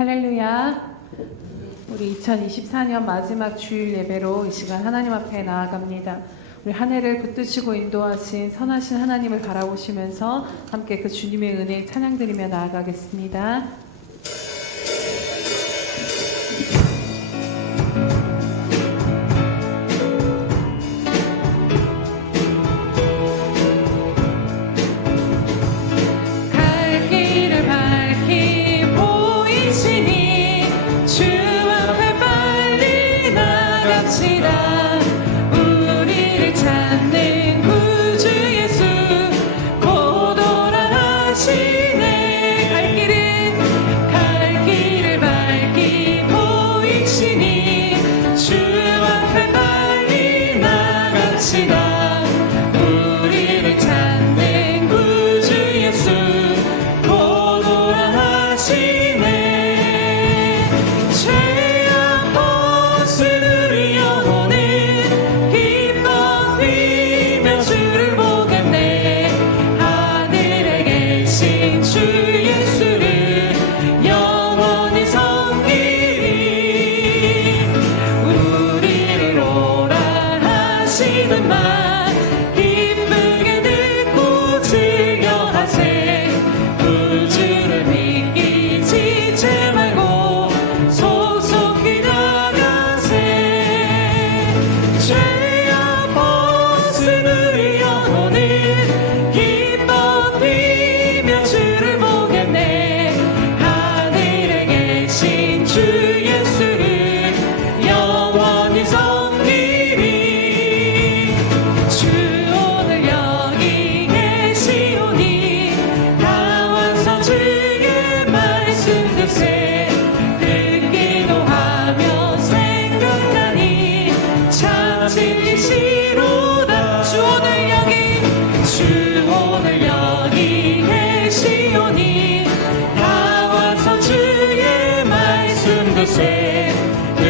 할렐루야. 우리 2024년 마지막 주일 예배로 이 시간 하나님 앞에 나아갑니다. 우리 한 해를 붙드시고 인도하신 선하신 하나님을 바라보시면서 함께 그 주님의 은혜 찬양드리며 나아가겠습니다.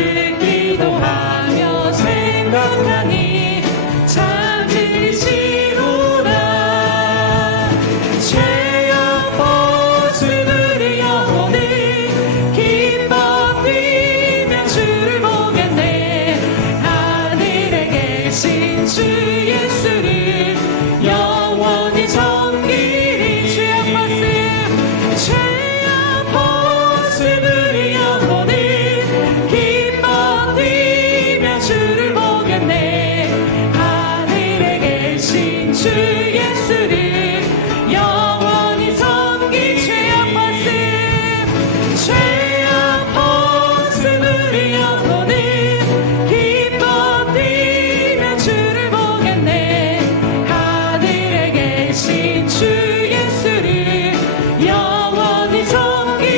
듣기도 하며 생각나니 참 진리시로다. 죄악 벗은 우리 영혼은 기뻐 뛰며 주를 보겠네. 하늘에 계신 주 예수를 영원히 섬기리. 죄악 벗은 우리 영혼은 주 예수를 영원히 섬기. 죄악 벗은 우리 영혼은 기뻐 뛰며 주를 보겠네. 하늘에 계신 주 예수를 영원히 섬기리.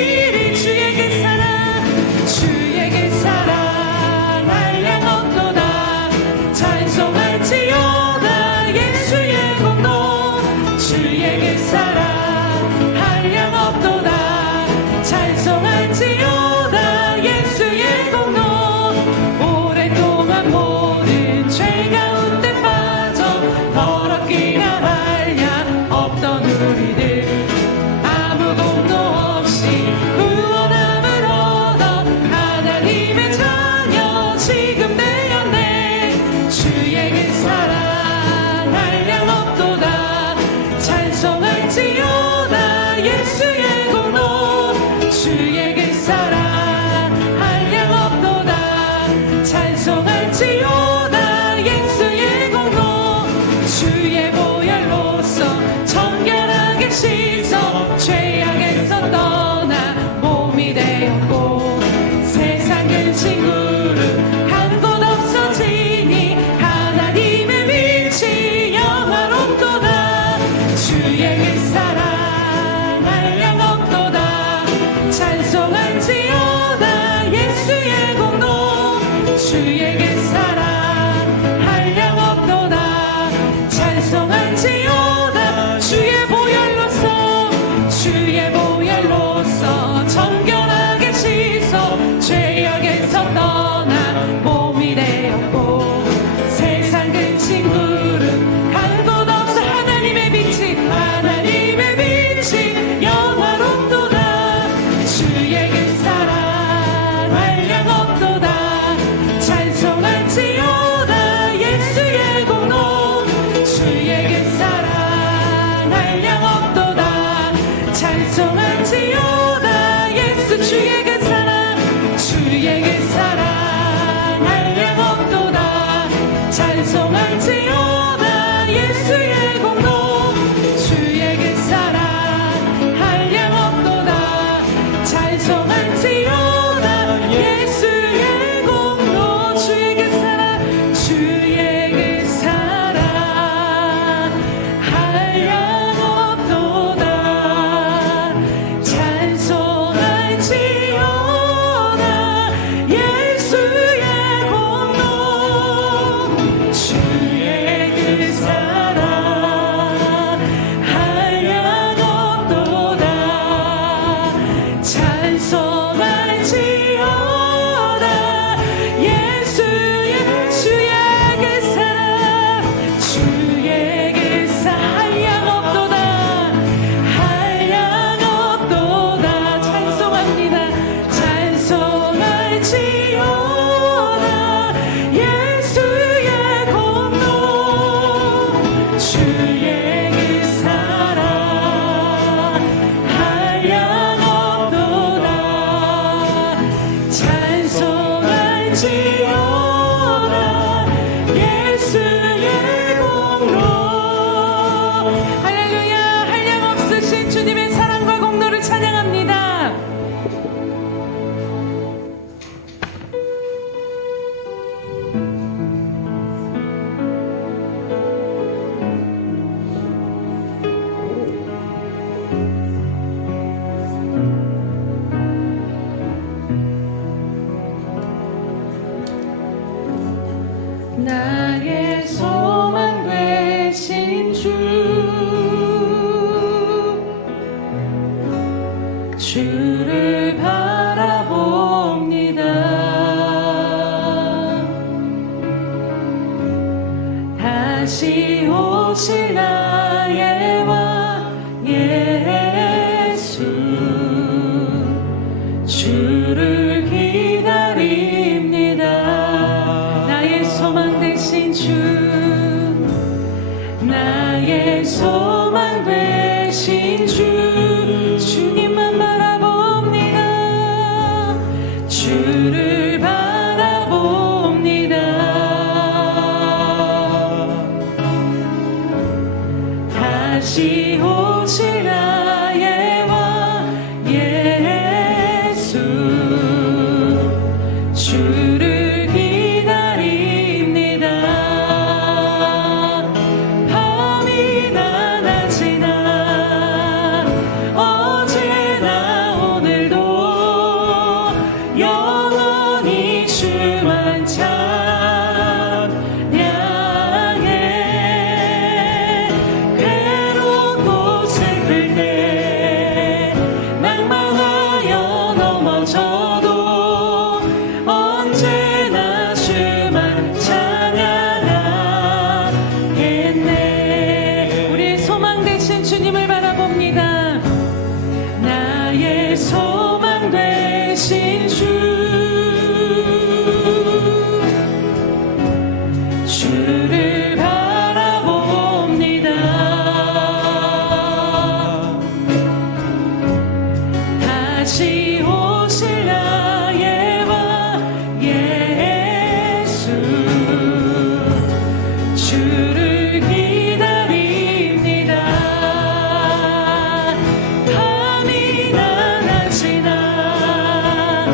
주에게 사랑 한량 없도다. 찬송할지어다. 예수의 공로 다시 오실 나의 왕 예수 주를 기다립니다. 나의 소망 되신 주 나의 소망 되신 주 주님만 바라봅니다. 주를 바라봅니다. 다시 오실 나의 왕 예수 주를 기다립니다. 밤이나 낮이나 어제나 오늘도 영원히 주만 찬양해. 괴롭고 슬플 때 낭망하여 넘어져도 언제나 주만 찬양하겠네. 우리의 소망 되신 주님을 바라봅니다. 나의 소망 되신 주 주를 바라봅니다. 다시 오실 나의 왕 예수 주를 기다립니다. 밤이나 낮이나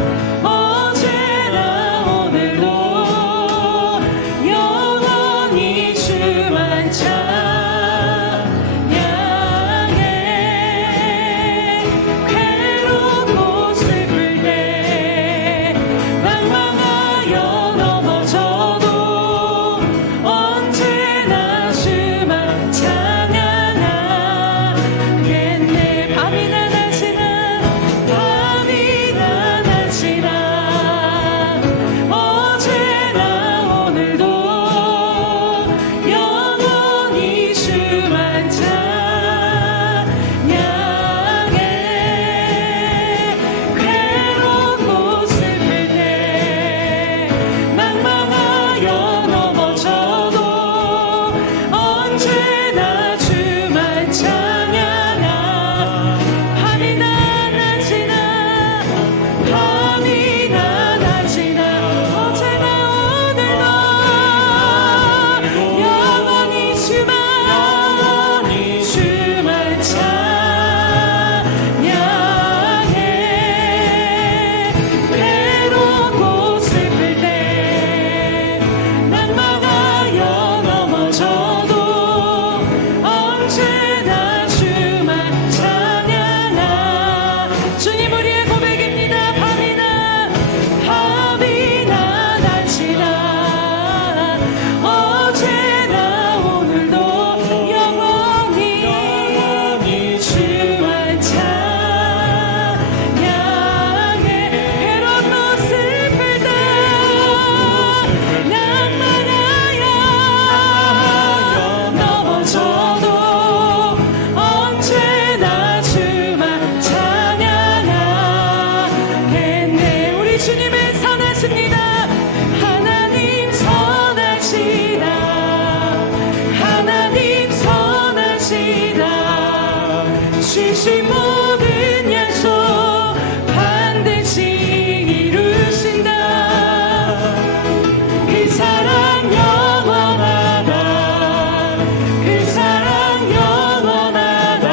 어제나 오늘도 영원히 주만 찬양해. 괴롭고 슬플 때 낭망하여 넘어져도 언제나 주만 찬양하겠네. 밤이나 낮이나 밤이나 낮이나 어제나 오늘도 영원히 주만 찬양해. 괴롭고 슬플 때 낭망하여 넘어져도 언제나 주만 찬양하. 밤이나 낮이나 밤이나 낮이나 어제나 오늘도 영원히 주만 찬양해. 괴롭고 슬플 때 낭망하여 넘어져도 언제나 주만 찬양하. 주님 우리의 고백입니다. 밤이나 낮이나 어제나 오늘도 영원히 주만 찬양해. 괴롭고 슬플 때 낭만하여 넘어져도 언제나 주만 찬양하겠네. 우리 주님은 선하십니다. 하나님 선하시다. 하나님 선하시다. 주신 모든 약속 반드시 이루신다. 그 사랑 영원하다. 그 사랑 영원하다.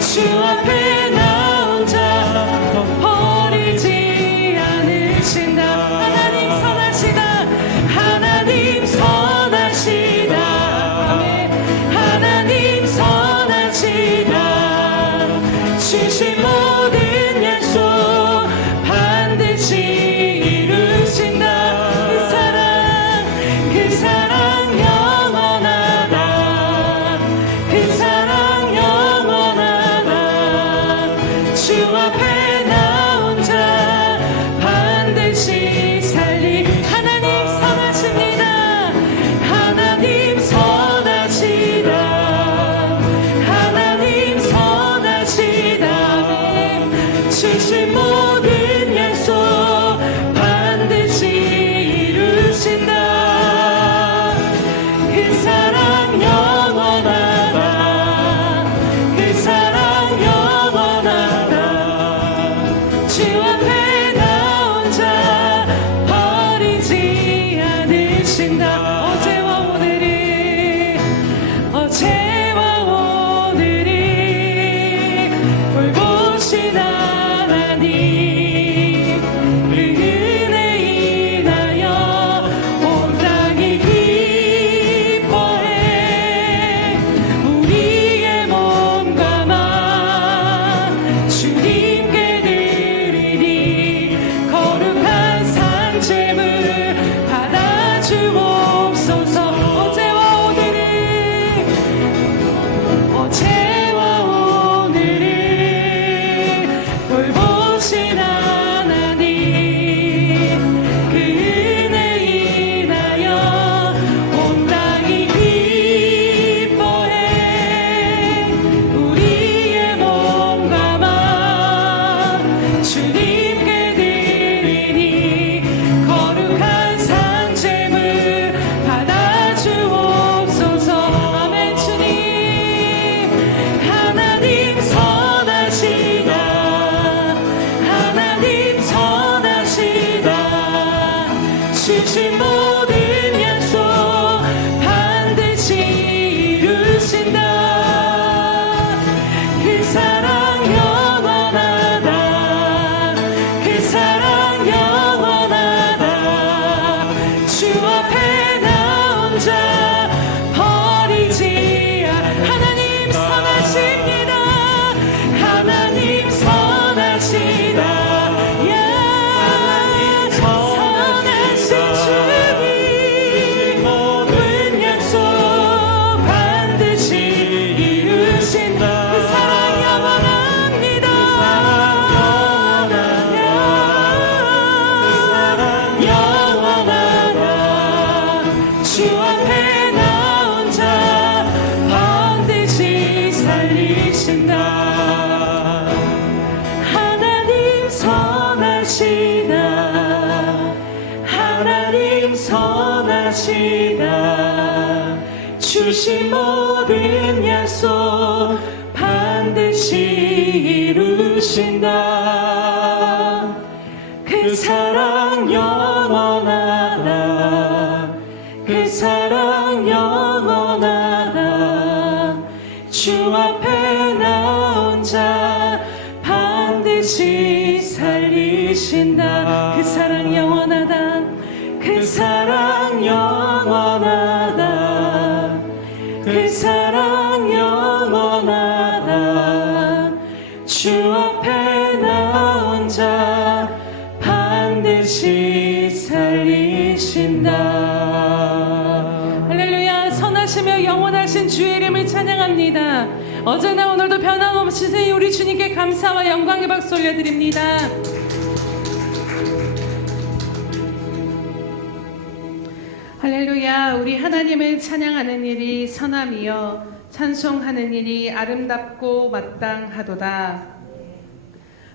주 앞에 나 혼자 버리지 않으신다. 하나님 선하시다. 하나님 선하시다. 아멘. 하나님 선하시다. 주신 모든 약속 반드시 이루신다. 그 사랑 영원하다. 그 사랑 영원하다. 주 앞에 나온 자 반드시 살리신다. 그 사랑 영원하다. 그 사랑 영원하다. 그 사랑 영원하다. 주 앞에 나온 자 반드시 살리신다. 할렐루야. 선하시며 영원하신 주의 이름을 찬양합니다. 어제나 오늘도 변함없으신 우리 주님께 감사와 영광의 박수 올려드립니다. 할렐루야. 우리 하나님을 찬양하는 일이 선함이요 찬송하는 일이 아름답고 마땅하도다.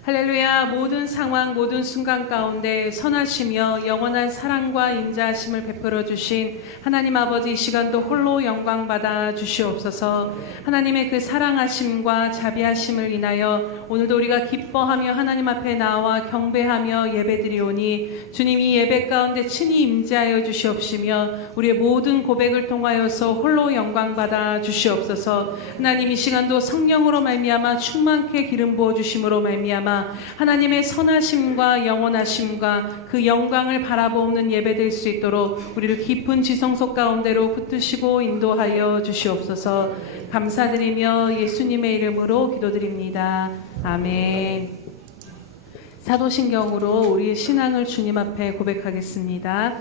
할렐루야. 모든 상황 모든 순간 가운데 선하시며 영원한 사랑과 인자하심을 베풀어 주신 하나님 아버지, 이 시간도 홀로 영광 받아 주시옵소서. 하나님의 그 사랑하심과 자비하심을 인하여 오늘도 우리가 기뻐하며 하나님 앞에 나와 경배하며 예배드리오니 주님이 예배 가운데 친히 임재하여 주시옵시며 우리의 모든 고백을 통하여서 홀로 영광 받아 주시옵소서. 하나님, 이 시간도 성령으로 말미암아 충만케 기름 부어 주심으로 말미암아 하나님의 선하심과 영원하심과 그 영광을 바라보는 예배될 수 있도록 우리를 깊은 지성소 가운데로 붙드시고 인도하여 주시옵소서. 감사드리며 예수님의 이름으로 기도드립니다. 아멘. 사도신경으로 우리의 신앙을 주님 앞에 고백하겠습니다.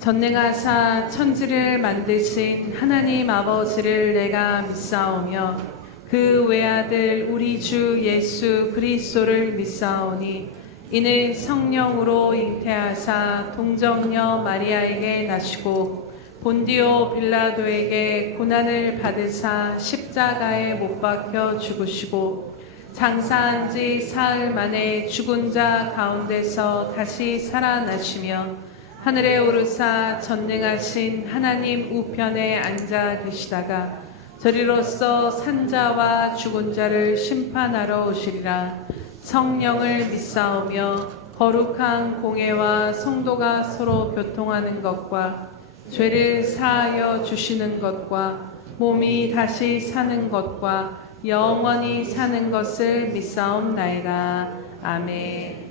전능하사 천지를 만드신 하나님 아버지를 내가 믿사오며 그 외아들 우리 주 예수 그리스도를 믿사오니 이는 성령으로 잉태하사 동정녀 마리아에게 나시고 본디오 빌라도에게 고난을 받으사 십자가에 못 박혀 죽으시고 장사한 지 사흘 만에 죽은 자 가운데서 다시 살아나시며 하늘에 오르사 전능하신 하나님 우편에 앉아 계시다가 저리로서 산자와 죽은 자를 심판하러 오시리라. 성령을 믿사오며 거룩한 공회와 성도가 서로 교통하는 것과 죄를 사하여 주시는 것과 몸이 다시 사는 것과 영원히 사는 것을 믿사옵나이다. 아멘.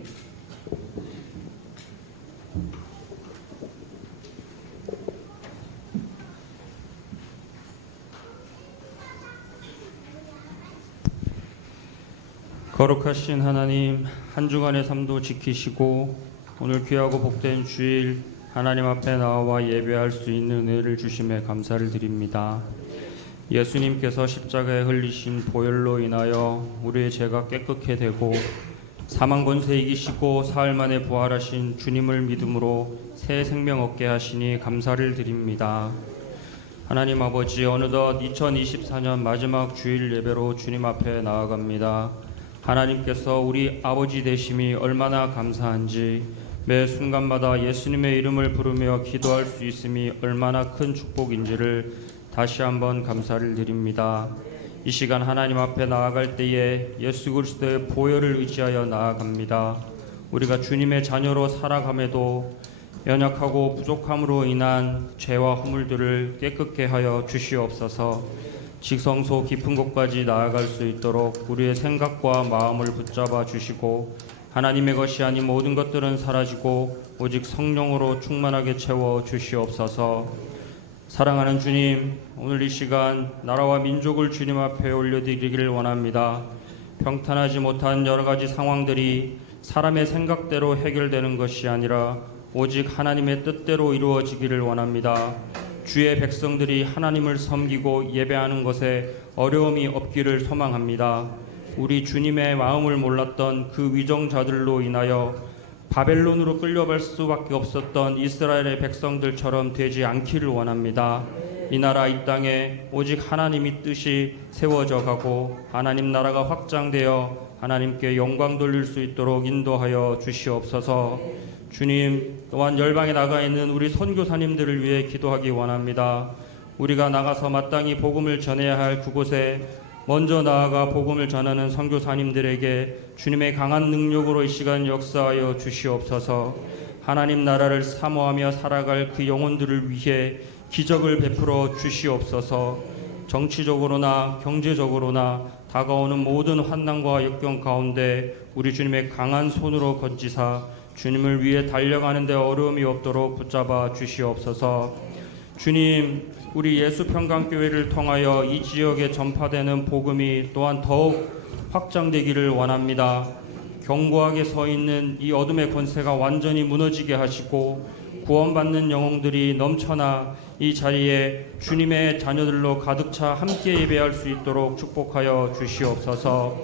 거룩하신 하나님, 한 주간의 삶도 지키시고 오늘 귀하고 복된 주일 하나님 앞에 나와 예배할 수 있는 은혜를 주심에 감사를 드립니다. 예수님께서 십자가에 흘리신 보혈로 인하여 우리의 죄가 깨끗게 되고 사망 권세 이기시고 사흘 만에 부활하신 주님을 믿음으로 새 생명 얻게 하시니 감사를 드립니다. 하나님 아버지, 어느덧 2024년 마지막 주일 예배로 주님 앞에 나아갑니다. 하나님께서 우리 아버지 되심이 얼마나 감사한지, 매 순간마다 예수님의 이름을 부르며 기도할 수 있음이 얼마나 큰 축복인지를 다시 한번 감사를 드립니다. 이 시간 하나님 앞에 나아갈 때에 예수 그리스도의 보혈을 의지하여 나아갑니다. 우리가 주님의 자녀로 살아감에도 연약하고 부족함으로 인한 죄와 허물들을 깨끗게 하여 주시옵소서. 지성소 깊은 곳까지 나아갈 수 있도록 우리의 생각과 마음을 붙잡아 주시고 하나님의 것이 아닌 모든 것들은 사라지고 오직 성령으로 충만하게 채워 주시옵소서. 사랑하는 주님, 오늘 이 시간 나라와 민족을 주님 앞에 올려드리기를 원합니다. 평탄하지 못한 여러 가지 상황들이 사람의 생각대로 해결되는 것이 아니라 오직 하나님의 뜻대로 이루어지기를 원합니다. 주의 백성들이 하나님을 섬기고 예배하는 것에 어려움이 없기를 소망합니다. 우리 주님의 마음을 몰랐던 그 위정자들로 인하여 바벨론으로 끌려갈 수밖에 없었던 이스라엘의 백성들처럼 되지 않기를 원합니다. 이 나라 이 땅에 오직 하나님의 뜻이 세워져 가고 하나님 나라가 확장되어 하나님께 영광 돌릴 수 있도록 인도하여 주시옵소서. 주님, 또한 열방에 나가 있는 우리 선교사님들을 위해 기도하기 원합니다. 우리가 나가서 마땅히 복음을 전해야 할 그곳에 먼저 나아가 복음을 전하는 선교사님들에게 주님의 강한 능력으로 이 시간 역사하여 주시옵소서. 하나님 나라를 사모하며 살아갈 그 영혼들을 위해 기적을 베풀어 주시옵소서. 정치적으로나 경제적으로나 다가오는 모든 환난과 역경 가운데 우리 주님의 강한 손으로 건지사 주님을 위해 달려가는 데 어려움이 없도록 붙잡아 주시옵소서. 주님, 우리 예수평강교회를 통하여 이 지역에 전파되는 복음이 또한 더욱 확장되기를 원합니다. 견고하게 서 있는 이 어둠의 권세가 완전히 무너지게 하시고 구원받는 영혼들이 넘쳐나 이 자리에 주님의 자녀들로 가득 차 함께 예배할 수 있도록 축복하여 주시옵소서.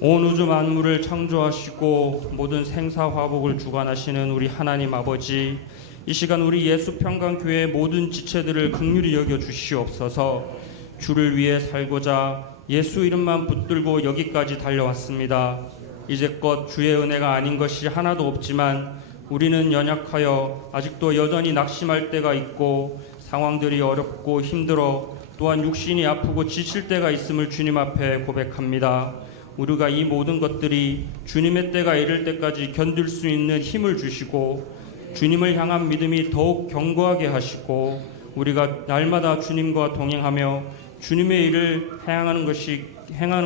온 우주 만물을 창조하시고 모든 생사화복을 주관하시는 우리 하나님 아버지, 이 시간 우리 예수평강교회의 모든 지체들을 긍휼히 여겨 주시옵소서. 주를 위해 살고자 예수 이름만 붙들고 여기까지 달려왔습니다. 이제껏 주의 은혜가 아닌 것이 하나도 없지만 우리는 연약하여 아직도 여전히 낙심할 때가 있고 상황들이 어렵고 힘들어 또한 육신이 아프고 지칠 때가 있음을 주님 앞에 고백합니다. 우리가 이 모든 것들이 주님의 때가 이를 때까지 견딜 수 있는 힘을 주시고 주님을 향한 믿음이 더욱 견고하게 하시고 우리가 날마다 주님과 동행하며 주님의 일을 행하는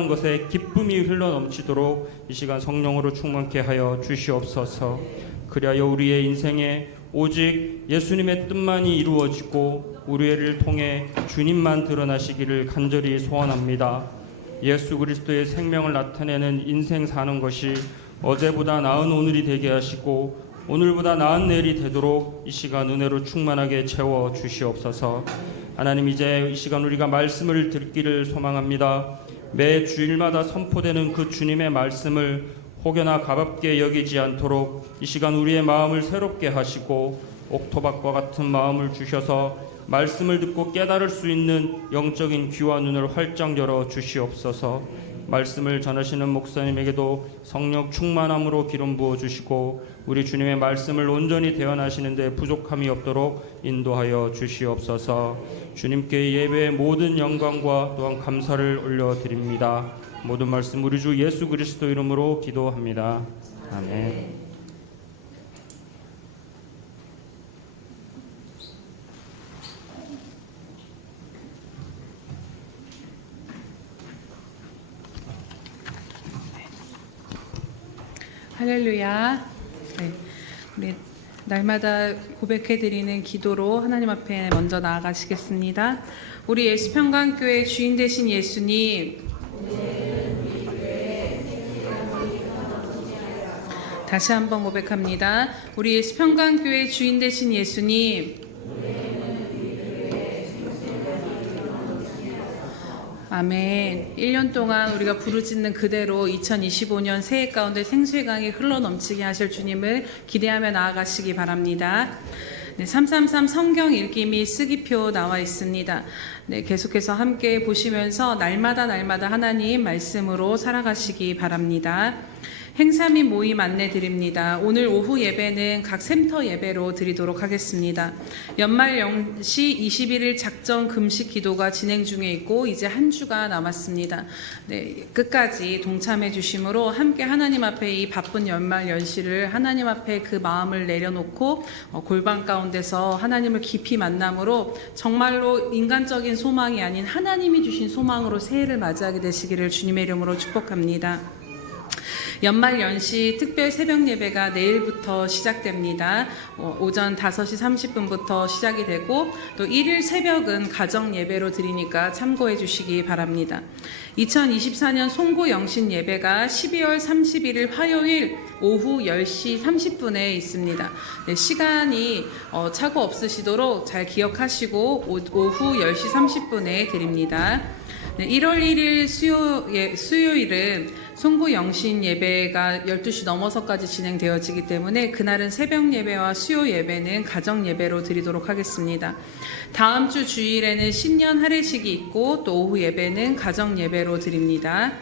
것에 기쁨이 흘러넘치도록 이 시간 성령으로 충만케 하여 주시옵소서. 그리하여 우리의 인생에 오직 예수님의 뜻만이 이루어지고 우리를 통해 주님만 드러나시기를 간절히 소원합니다. 예수 그리스도의 생명을 나타내는 인생 사는 것이 어제보다 나은 오늘이 되게 하시고 오늘보다 나은 내일이 되도록 이 시간 은혜로 충만하게 채워 주시옵소서. 하나님, 이제 이 시간 우리가 말씀을 듣기를 소망합니다. 매 주일마다 선포되는 그 주님의 말씀을 혹여나 가볍게 여기지 않도록 이 시간 우리의 마음을 새롭게 하시고 옥토박과 같은 마음을 주셔서 말씀을 듣고 깨달을 수 있는 영적인 귀와 눈을 활짝 열어 주시옵소서. 말씀을 전하시는 목사님에게도 성령 충만함으로 기름 부어 주시고 우리 주님의 말씀을 온전히 대언하시는 데 부족함이 없도록 인도하여 주시옵소서. 주님께 예배의 모든 영광과 또한 감사를 올려드립니다. 모든 말씀 우리 주 예수 그리스도 이름으로 기도합니다. 아멘. 할렐루야. 네, 우리 날마다 고백해드리는 기도로 하나님 앞에 먼저 나아가시겠습니다. 우리 예수평강교회 주인 되신 예수님, 다시 한번 고백합니다. 우리 예수평강교회 주인 되신 예수님, 아멘. 1년 동안 우리가 부르짖는 그대로 2025년 새해 가운데 생수의 강이 흘러넘치게 하실 주님을 기대하며 나아가시기 바랍니다. 네, 333 성경 읽기 및 쓰기표 나와 있습니다. 네, 계속해서 함께 보시면서 날마다 하나님 말씀으로 살아가시기 바랍니다. 행사 및 모임 안내 드립니다. 오늘 오후 예배는 각 센터 예배로 드리도록 하겠습니다. 연말 영시 21일 작정 금식 기도가 진행 중에 있고 이제 한 주가 남았습니다. 네, 끝까지 동참해 주심으로 함께 하나님 앞에 이 바쁜 연말 연시를 하나님 앞에 그 마음을 내려놓고 골방 가운데서 하나님을 깊이 만남으로 정말로 인간적인 소망이 아닌 하나님이 주신 소망으로 새해를 맞이하게 되시기를 주님의 이름으로 축복합니다. 연말 연시 특별 새벽 예배가 내일부터 시작됩니다. 오전 5시 30분부터 시작이 되고 또 1일 새벽은 가정 예배로 드리니까 참고해 주시기 바랍니다. 2024년 송구 영신 예배가 12월 31일 화요일 오후 10시 30분에 있습니다. 네, 시간이 차고 없으시도록 잘 기억하시고 오후 10시 30분에 드립니다. 네, 1월 1일 수요일은 송구 영신 예배가 12시 넘어서까지 진행되어지기 때문에 그날은 새벽 예배와 수요 예배는 가정 예배로 드리도록 하겠습니다. 다음 주 주일에는 신년 할애식이 있고 또 오후 예배는 가정 예배로 드립니다.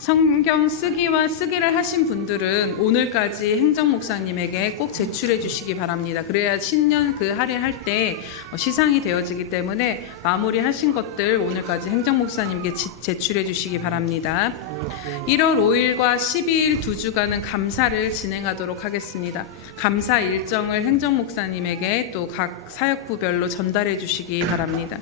성경 쓰기와 쓰기를 하신 분들은 오늘까지 행정 목사님에게 꼭 제출해 주시기 바랍니다. 그래야 신년 그 할애할 때 시상이 되어지기 때문에 마무리하신 것들 오늘까지 행정 목사님께 제출해 주시기 바랍니다. 1월 5일과 12일 두 주간은 감사를 진행하도록 하겠습니다. 감사 일정을 행정 목사님에게 또 각 사역부별로 전달해 주시기 바랍니다.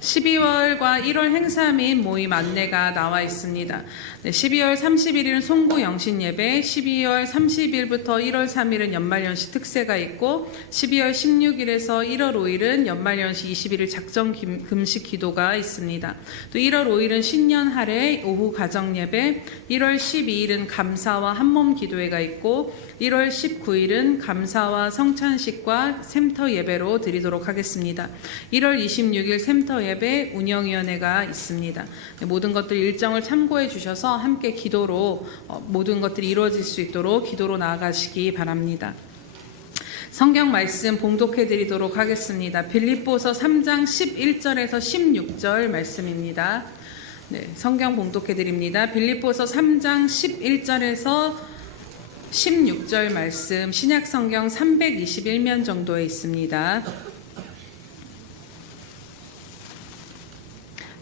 12월과 1월 행사 및 모임 안내가 나와 있습니다. 12월 31일은 송구 영신 예배, 12월 30일부터 1월 3일은 연말연시 특세가 있고 12월 16일에서 1월 5일은 연말연시 21일 작정 금식 기도가 있습니다. 또 1월 5일은 신년 할애 오후 가정 예배, 1월 12일은 감사와 한몸 기도회가 있고 1월 19일은 감사와 성찬식과 샘터 예배로 드리도록 하겠습니다. 1월 26일 샘터 예배 운영위원회가 있습니다. 모든 것들 일정을 참고해 주셔서 함께 기도로 모든 것들이 이루어질 수 있도록 기도로 나아가시기 바랍니다. 성경 말씀 봉독해 드리도록 하겠습니다. 빌립보서 3장 11절에서 16절 말씀입니다. 네, 성경 봉독해 드립니다. 빌립보서 3장 11절에서 16절 말씀 신약 성경 321면 정도에 있습니다.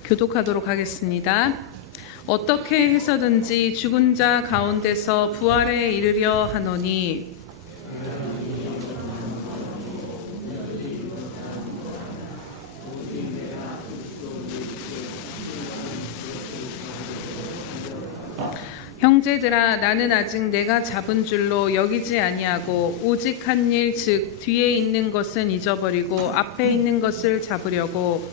교독하도록 하겠습니다. 어떻게 해서든지 죽은 자 가운데서 부활에 이르려 하노니 형제들아 나는 아직 내가 잡은 줄로 여기지 아니하고 오직 한 일 즉 뒤에 있는 것은 잊어버리고 앞에 있는 것을 잡으려고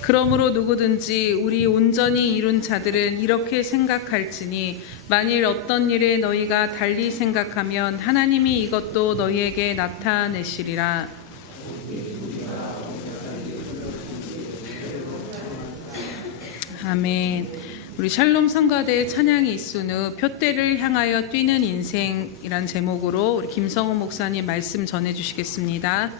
그러므로 누구든지 우리 온전히 이룬 자들은 이렇게 생각할지니 만일 어떤 일에 너희가 달리 생각하면 하나님이 이것도 너희에게 나타내시리라. 아멘. 우리 샬롬 성가대의 찬양이 있은 후 표대를 향하여 뛰는 인생이란 제목으로 우리 김성호 목사님 말씀 전해 주시겠습니다.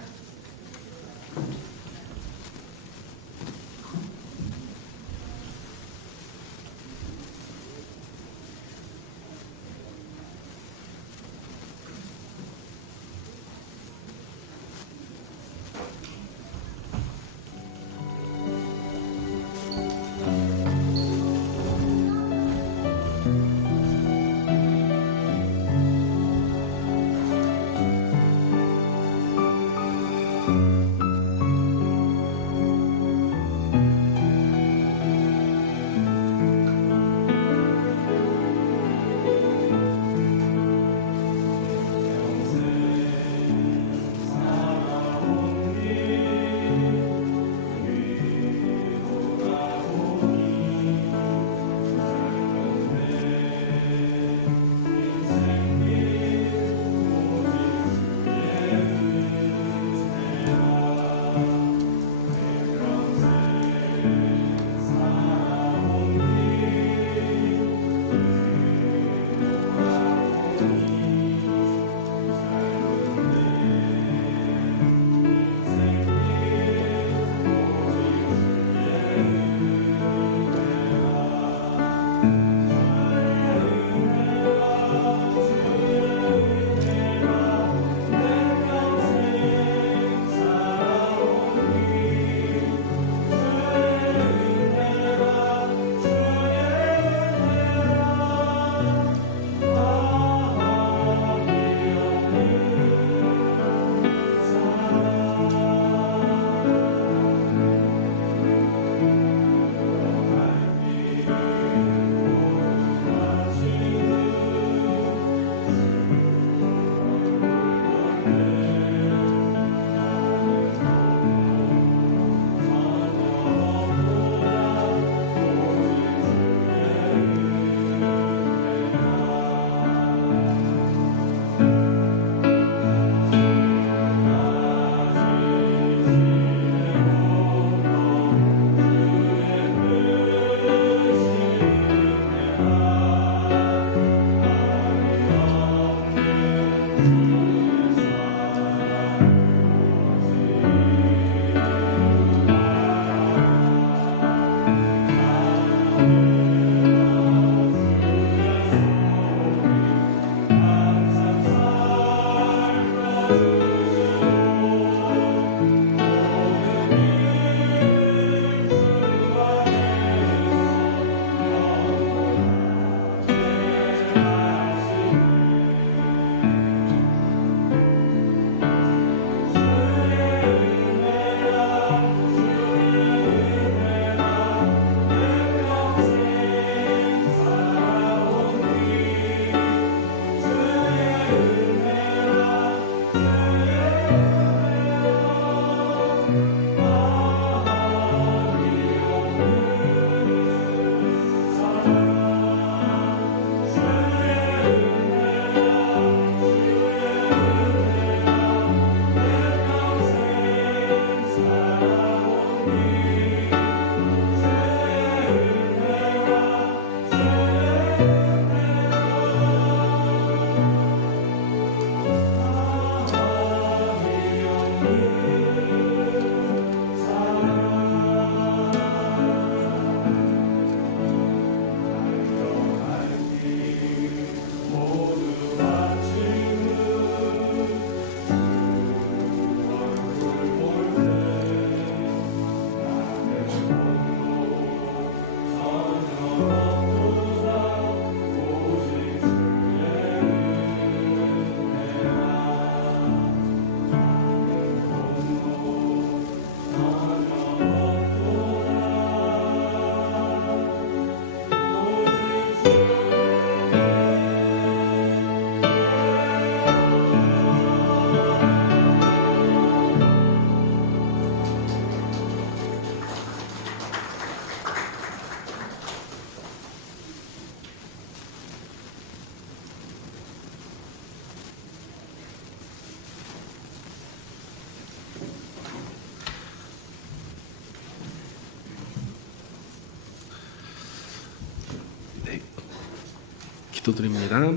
기도드립니다.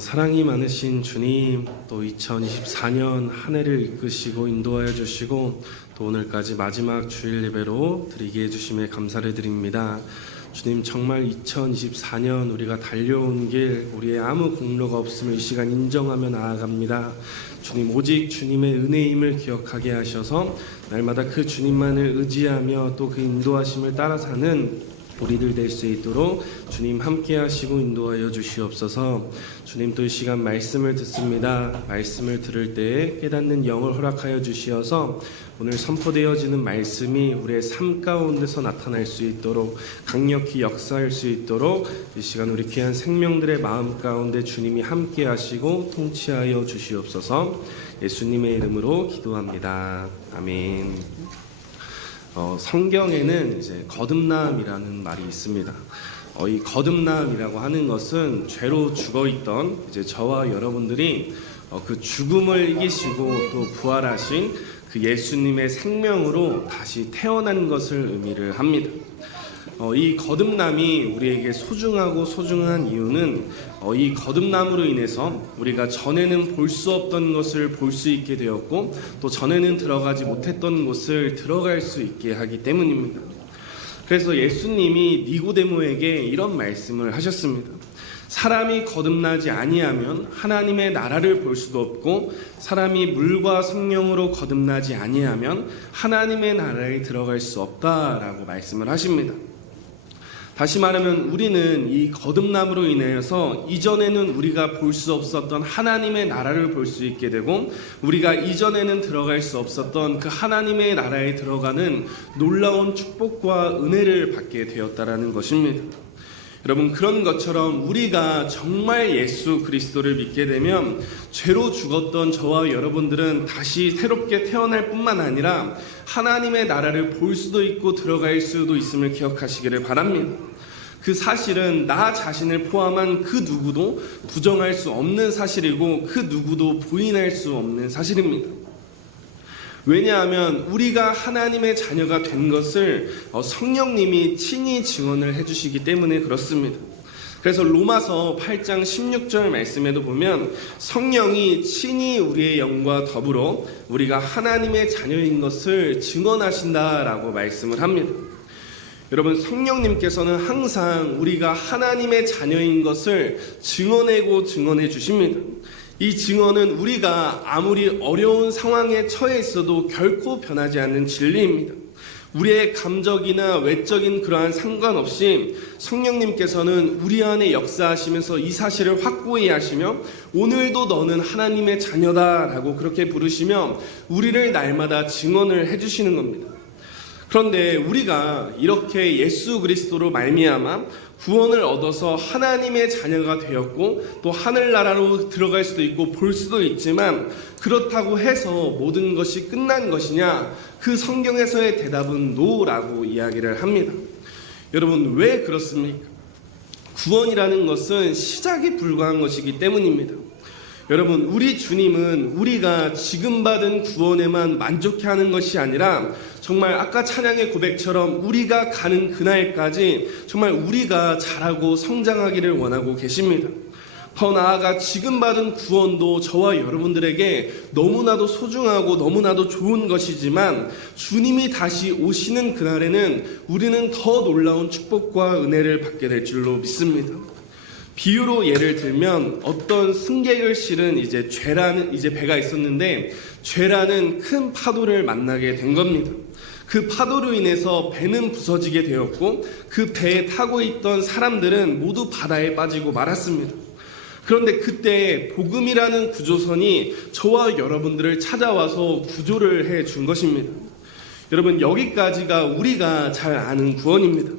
사랑이 많으신 주님, 또 2024년 한 해를 이끄시고 인도하여 주시고 또 오늘까지 마지막 주일 예배로 드리게 해주심에 감사를 드립니다. 주님, 정말 2024년 우리가 달려온 길 우리의 아무 공로가 없음을 이 시간 인정하며 나아갑니다. 주님, 오직 주님의 은혜임을 기억하게 하셔서 날마다 그 주님만을 의지하며 또 그 인도하심을 따라 사는 우리들 될 수 있도록 주님 함께 하시고 인도하여 주시옵소서. 주님, 또 이 시간 말씀을 듣습니다. 말씀을 들을 때에 깨닫는 영을 허락하여 주시어서 오늘 선포되어지는 말씀이 우리의 삶 가운데서 나타날 수 있도록 강력히 역사할 수 있도록 이 시간 우리 귀한 생명들의 마음 가운데 주님이 함께 하시고 통치하여 주시옵소서. 예수님의 이름으로 기도합니다. 아멘. 성경에는 이제 거듭남이라는 말이 있습니다. 이 거듭남이라고 하는 것은 죄로 죽어있던 이제 저와 여러분들이 그 죽음을 이기시고 또 부활하신 그 예수님의 생명으로 다시 태어난 것을 의미를 합니다. 이 거듭남이 우리에게 소중한 이유는 이 거듭남으로 인해서 우리가 전에는 볼 수 없던 것을 볼 수 있게 되었고 또 전에는 들어가지 못했던 곳을 들어갈 수 있게 하기 때문입니다. 그래서 예수님이 니고데모에게 이런 말씀을 하셨습니다. 사람이 거듭나지 아니하면 하나님의 나라를 볼 수도 없고 사람이 물과 성령으로 거듭나지 아니하면 하나님의 나라에 들어갈 수 없다라고 말씀을 하십니다. 다시 말하면 우리는 이 거듭남으로 인해서 이전에는 우리가 볼 수 없었던 하나님의 나라를 볼 수 있게 되고 우리가 이전에는 들어갈 수 없었던 그 하나님의 나라에 들어가는 놀라운 축복과 은혜를 받게 되었다라는 것입니다. 여러분, 그런 것처럼 우리가 정말 예수 그리스도를 믿게 되면 죄로 죽었던 저와 여러분들은 다시 새롭게 태어날 뿐만 아니라 하나님의 나라를 볼 수도 있고 들어갈 수도 있음을 기억하시기를 바랍니다. 그 사실은 나 자신을 포함한 그 누구도 부정할 수 없는 사실이고 그 누구도 부인할 수 없는 사실입니다. 왜냐하면 우리가 하나님의 자녀가 된 것을 성령님이 친히 증언을 해주시기 때문에 그렇습니다. 그래서 로마서 8장 16절 말씀에도 보면 성령이 친히 우리의 영과 더불어 우리가 하나님의 자녀인 것을 증언하신다라고 말씀을 합니다. 여러분, 성령님께서는 항상 우리가 하나님의 자녀인 것을 증언해 주십니다. 이 증언은 우리가 아무리 어려운 상황에 처해 있어도 결코 변하지 않는 진리입니다. 우리의 감적이나 외적인 그러한 상관없이 성령님께서는 우리 안에 역사하시면서 이 사실을 확고히 하시며 오늘도 너는 하나님의 자녀다라고 그렇게 부르시며 우리를 날마다 증언을 해주시는 겁니다. 그런데 우리가 이렇게 예수 그리스도로 말미암아 구원을 얻어서 하나님의 자녀가 되었고 또 하늘나라로 들어갈 수도 있고 볼 수도 있지만 그렇다고 해서 모든 것이 끝난 것이냐? 그 성경에서의 대답은 노라고 이야기를 합니다. 여러분, 왜 그렇습니까? 구원이라는 것은 시작이 불과한 것이기 때문입니다. 여러분, 우리 주님은 우리가 지금 받은 구원에만 만족해하는 것이 아니라 정말 아까 찬양의 고백처럼 우리가 가는 그날까지 정말 우리가 자라고 성장하기를 원하고 계십니다. 더 나아가 지금 받은 구원도 저와 여러분들에게 너무나도 소중하고 너무나도 좋은 것이지만 주님이 다시 오시는 그날에는 우리는 더 놀라운 축복과 은혜를 받게 될 줄로 믿습니다. 비유로 예를 들면 어떤 승객을 실은 죄라는 배가 있었는데 죄라는 큰 파도를 만나게 된 겁니다. 그 파도로 인해서 배는 부서지게 되었고 그 배에 타고 있던 사람들은 모두 바다에 빠지고 말았습니다. 그런데 그때 복음이라는 구조선이 저와 여러분들을 찾아와서 구조를 해 준 것입니다. 여러분, 여기까지가 우리가 잘 아는 구원입니다.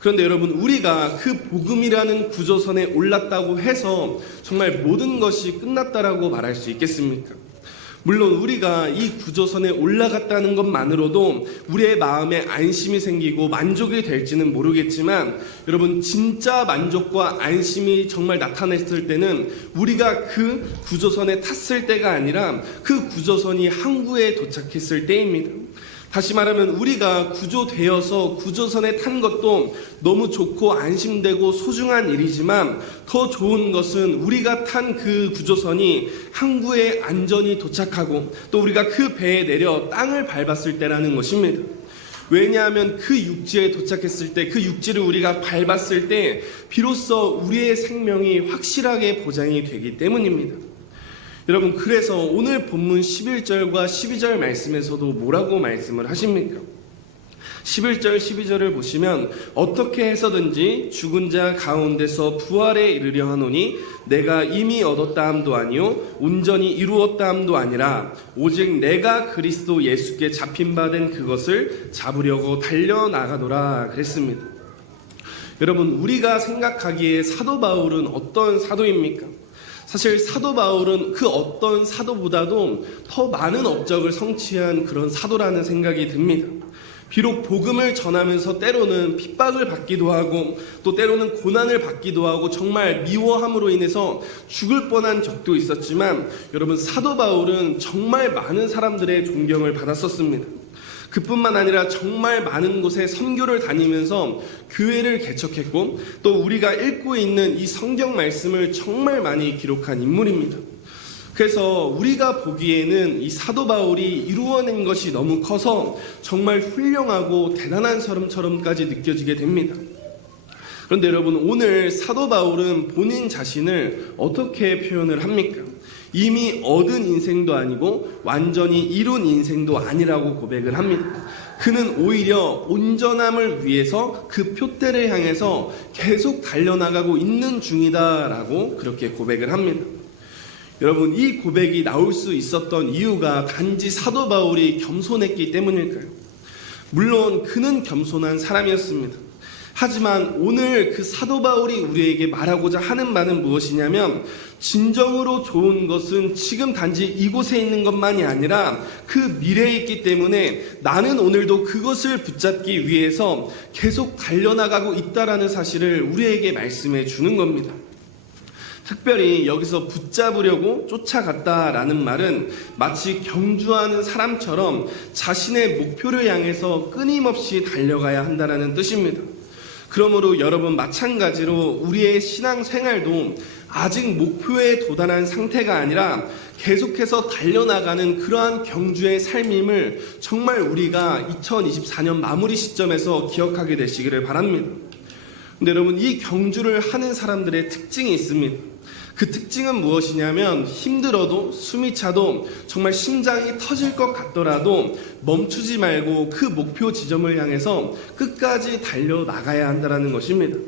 그런데 여러분, 우리가 그 복음이라는 구조선에 올랐다고 해서 정말 모든 것이 끝났다라고 말할 수 있겠습니까? 물론 우리가 이 구조선에 올라갔다는 것만으로도 우리의 마음에 안심이 생기고 만족이 될지는 모르겠지만 여러분, 진짜 만족과 안심이 정말 나타났을 때는 우리가 그 구조선에 탔을 때가 아니라 그 구조선이 항구에 도착했을 때입니다. 다시 말하면 우리가 구조되어서 구조선에 탄 것도 너무 좋고 안심되고 소중한 일이지만 더 좋은 것은 우리가 탄 그 구조선이 항구에 안전히 도착하고 또 우리가 그 배에 내려 땅을 밟았을 때라는 것입니다. 왜냐하면 그 육지에 도착했을 때, 그 육지를 우리가 밟았을 때 비로소 우리의 생명이 확실하게 보장이 되기 때문입니다. 여러분, 그래서 오늘 본문 11절과 12절 말씀에서도 뭐라고 말씀을 하십니까? 11절 12절을 보시면 어떻게 해서든지 죽은 자 가운데서 부활에 이르려 하노니 내가 이미 얻었다 함도 아니요 온전히 이루었다 함도 아니라 오직 내가 그리스도 예수께 잡힌 바 된 그것을 잡으려고 달려나가노라 그랬습니다. 여러분, 우리가 생각하기에 사도 바울은 어떤 사도입니까? 사실 사도 바울은 그 어떤 사도보다도 더 많은 업적을 성취한 그런 사도라는 생각이 듭니다. 비록 복음을 전하면서 때로는 핍박을 받기도 하고 또 때로는 고난을 받기도 하고 정말 미워함으로 인해서 죽을 뻔한 적도 있었지만 여러분, 사도 바울은 정말 많은 사람들의 존경을 받았었습니다. 그뿐만 아니라 정말 많은 곳에 선교를 다니면서 교회를 개척했고 또 우리가 읽고 있는 이 성경 말씀을 정말 많이 기록한 인물입니다. 그래서 우리가 보기에는 이 사도 바울이 이루어낸 것이 너무 커서 정말 훌륭하고 대단한 사람처럼까지 느껴지게 됩니다. 그런데 여러분, 오늘 사도 바울은 본인 자신을 어떻게 표현을 합니까? 이미 얻은 인생도 아니고 완전히 이룬 인생도 아니라고 고백을 합니다. 그는 오히려 온전함을 위해서 그 표대를 향해서 계속 달려나가고 있는 중이다라고 그렇게 고백을 합니다. 여러분, 이 고백이 나올 수 있었던 이유가 단지 사도 바울이 겸손했기 때문일까요? 물론 그는 겸손한 사람이었습니다. 하지만 오늘 그 사도 바울이 우리에게 말하고자 하는 바는 무엇이냐면 진정으로 좋은 것은 지금 단지 이곳에 있는 것만이 아니라 그 미래에 있기 때문에 나는 오늘도 그것을 붙잡기 위해서 계속 달려나가고 있다라는 사실을 우리에게 말씀해 주는 겁니다. 특별히 여기서 붙잡으려고 쫓아갔다라는 말은 마치 경주하는 사람처럼 자신의 목표를 향해서 끊임없이 달려가야 한다라는 뜻입니다. 그러므로 여러분, 마찬가지로 우리의 신앙생활도 아직 목표에 도달한 상태가 아니라 계속해서 달려나가는 그러한 경주의 삶임을 정말 우리가 2024년 마무리 시점에서 기억하게 되시기를 바랍니다. 근데 여러분, 이 경주를 하는 사람들의 특징이 있습니다. 그 특징은 무엇이냐면 힘들어도 숨이 차도 정말 심장이 터질 것 같더라도 멈추지 말고 그 목표 지점을 향해서 끝까지 달려나가야 한다는 것입니다.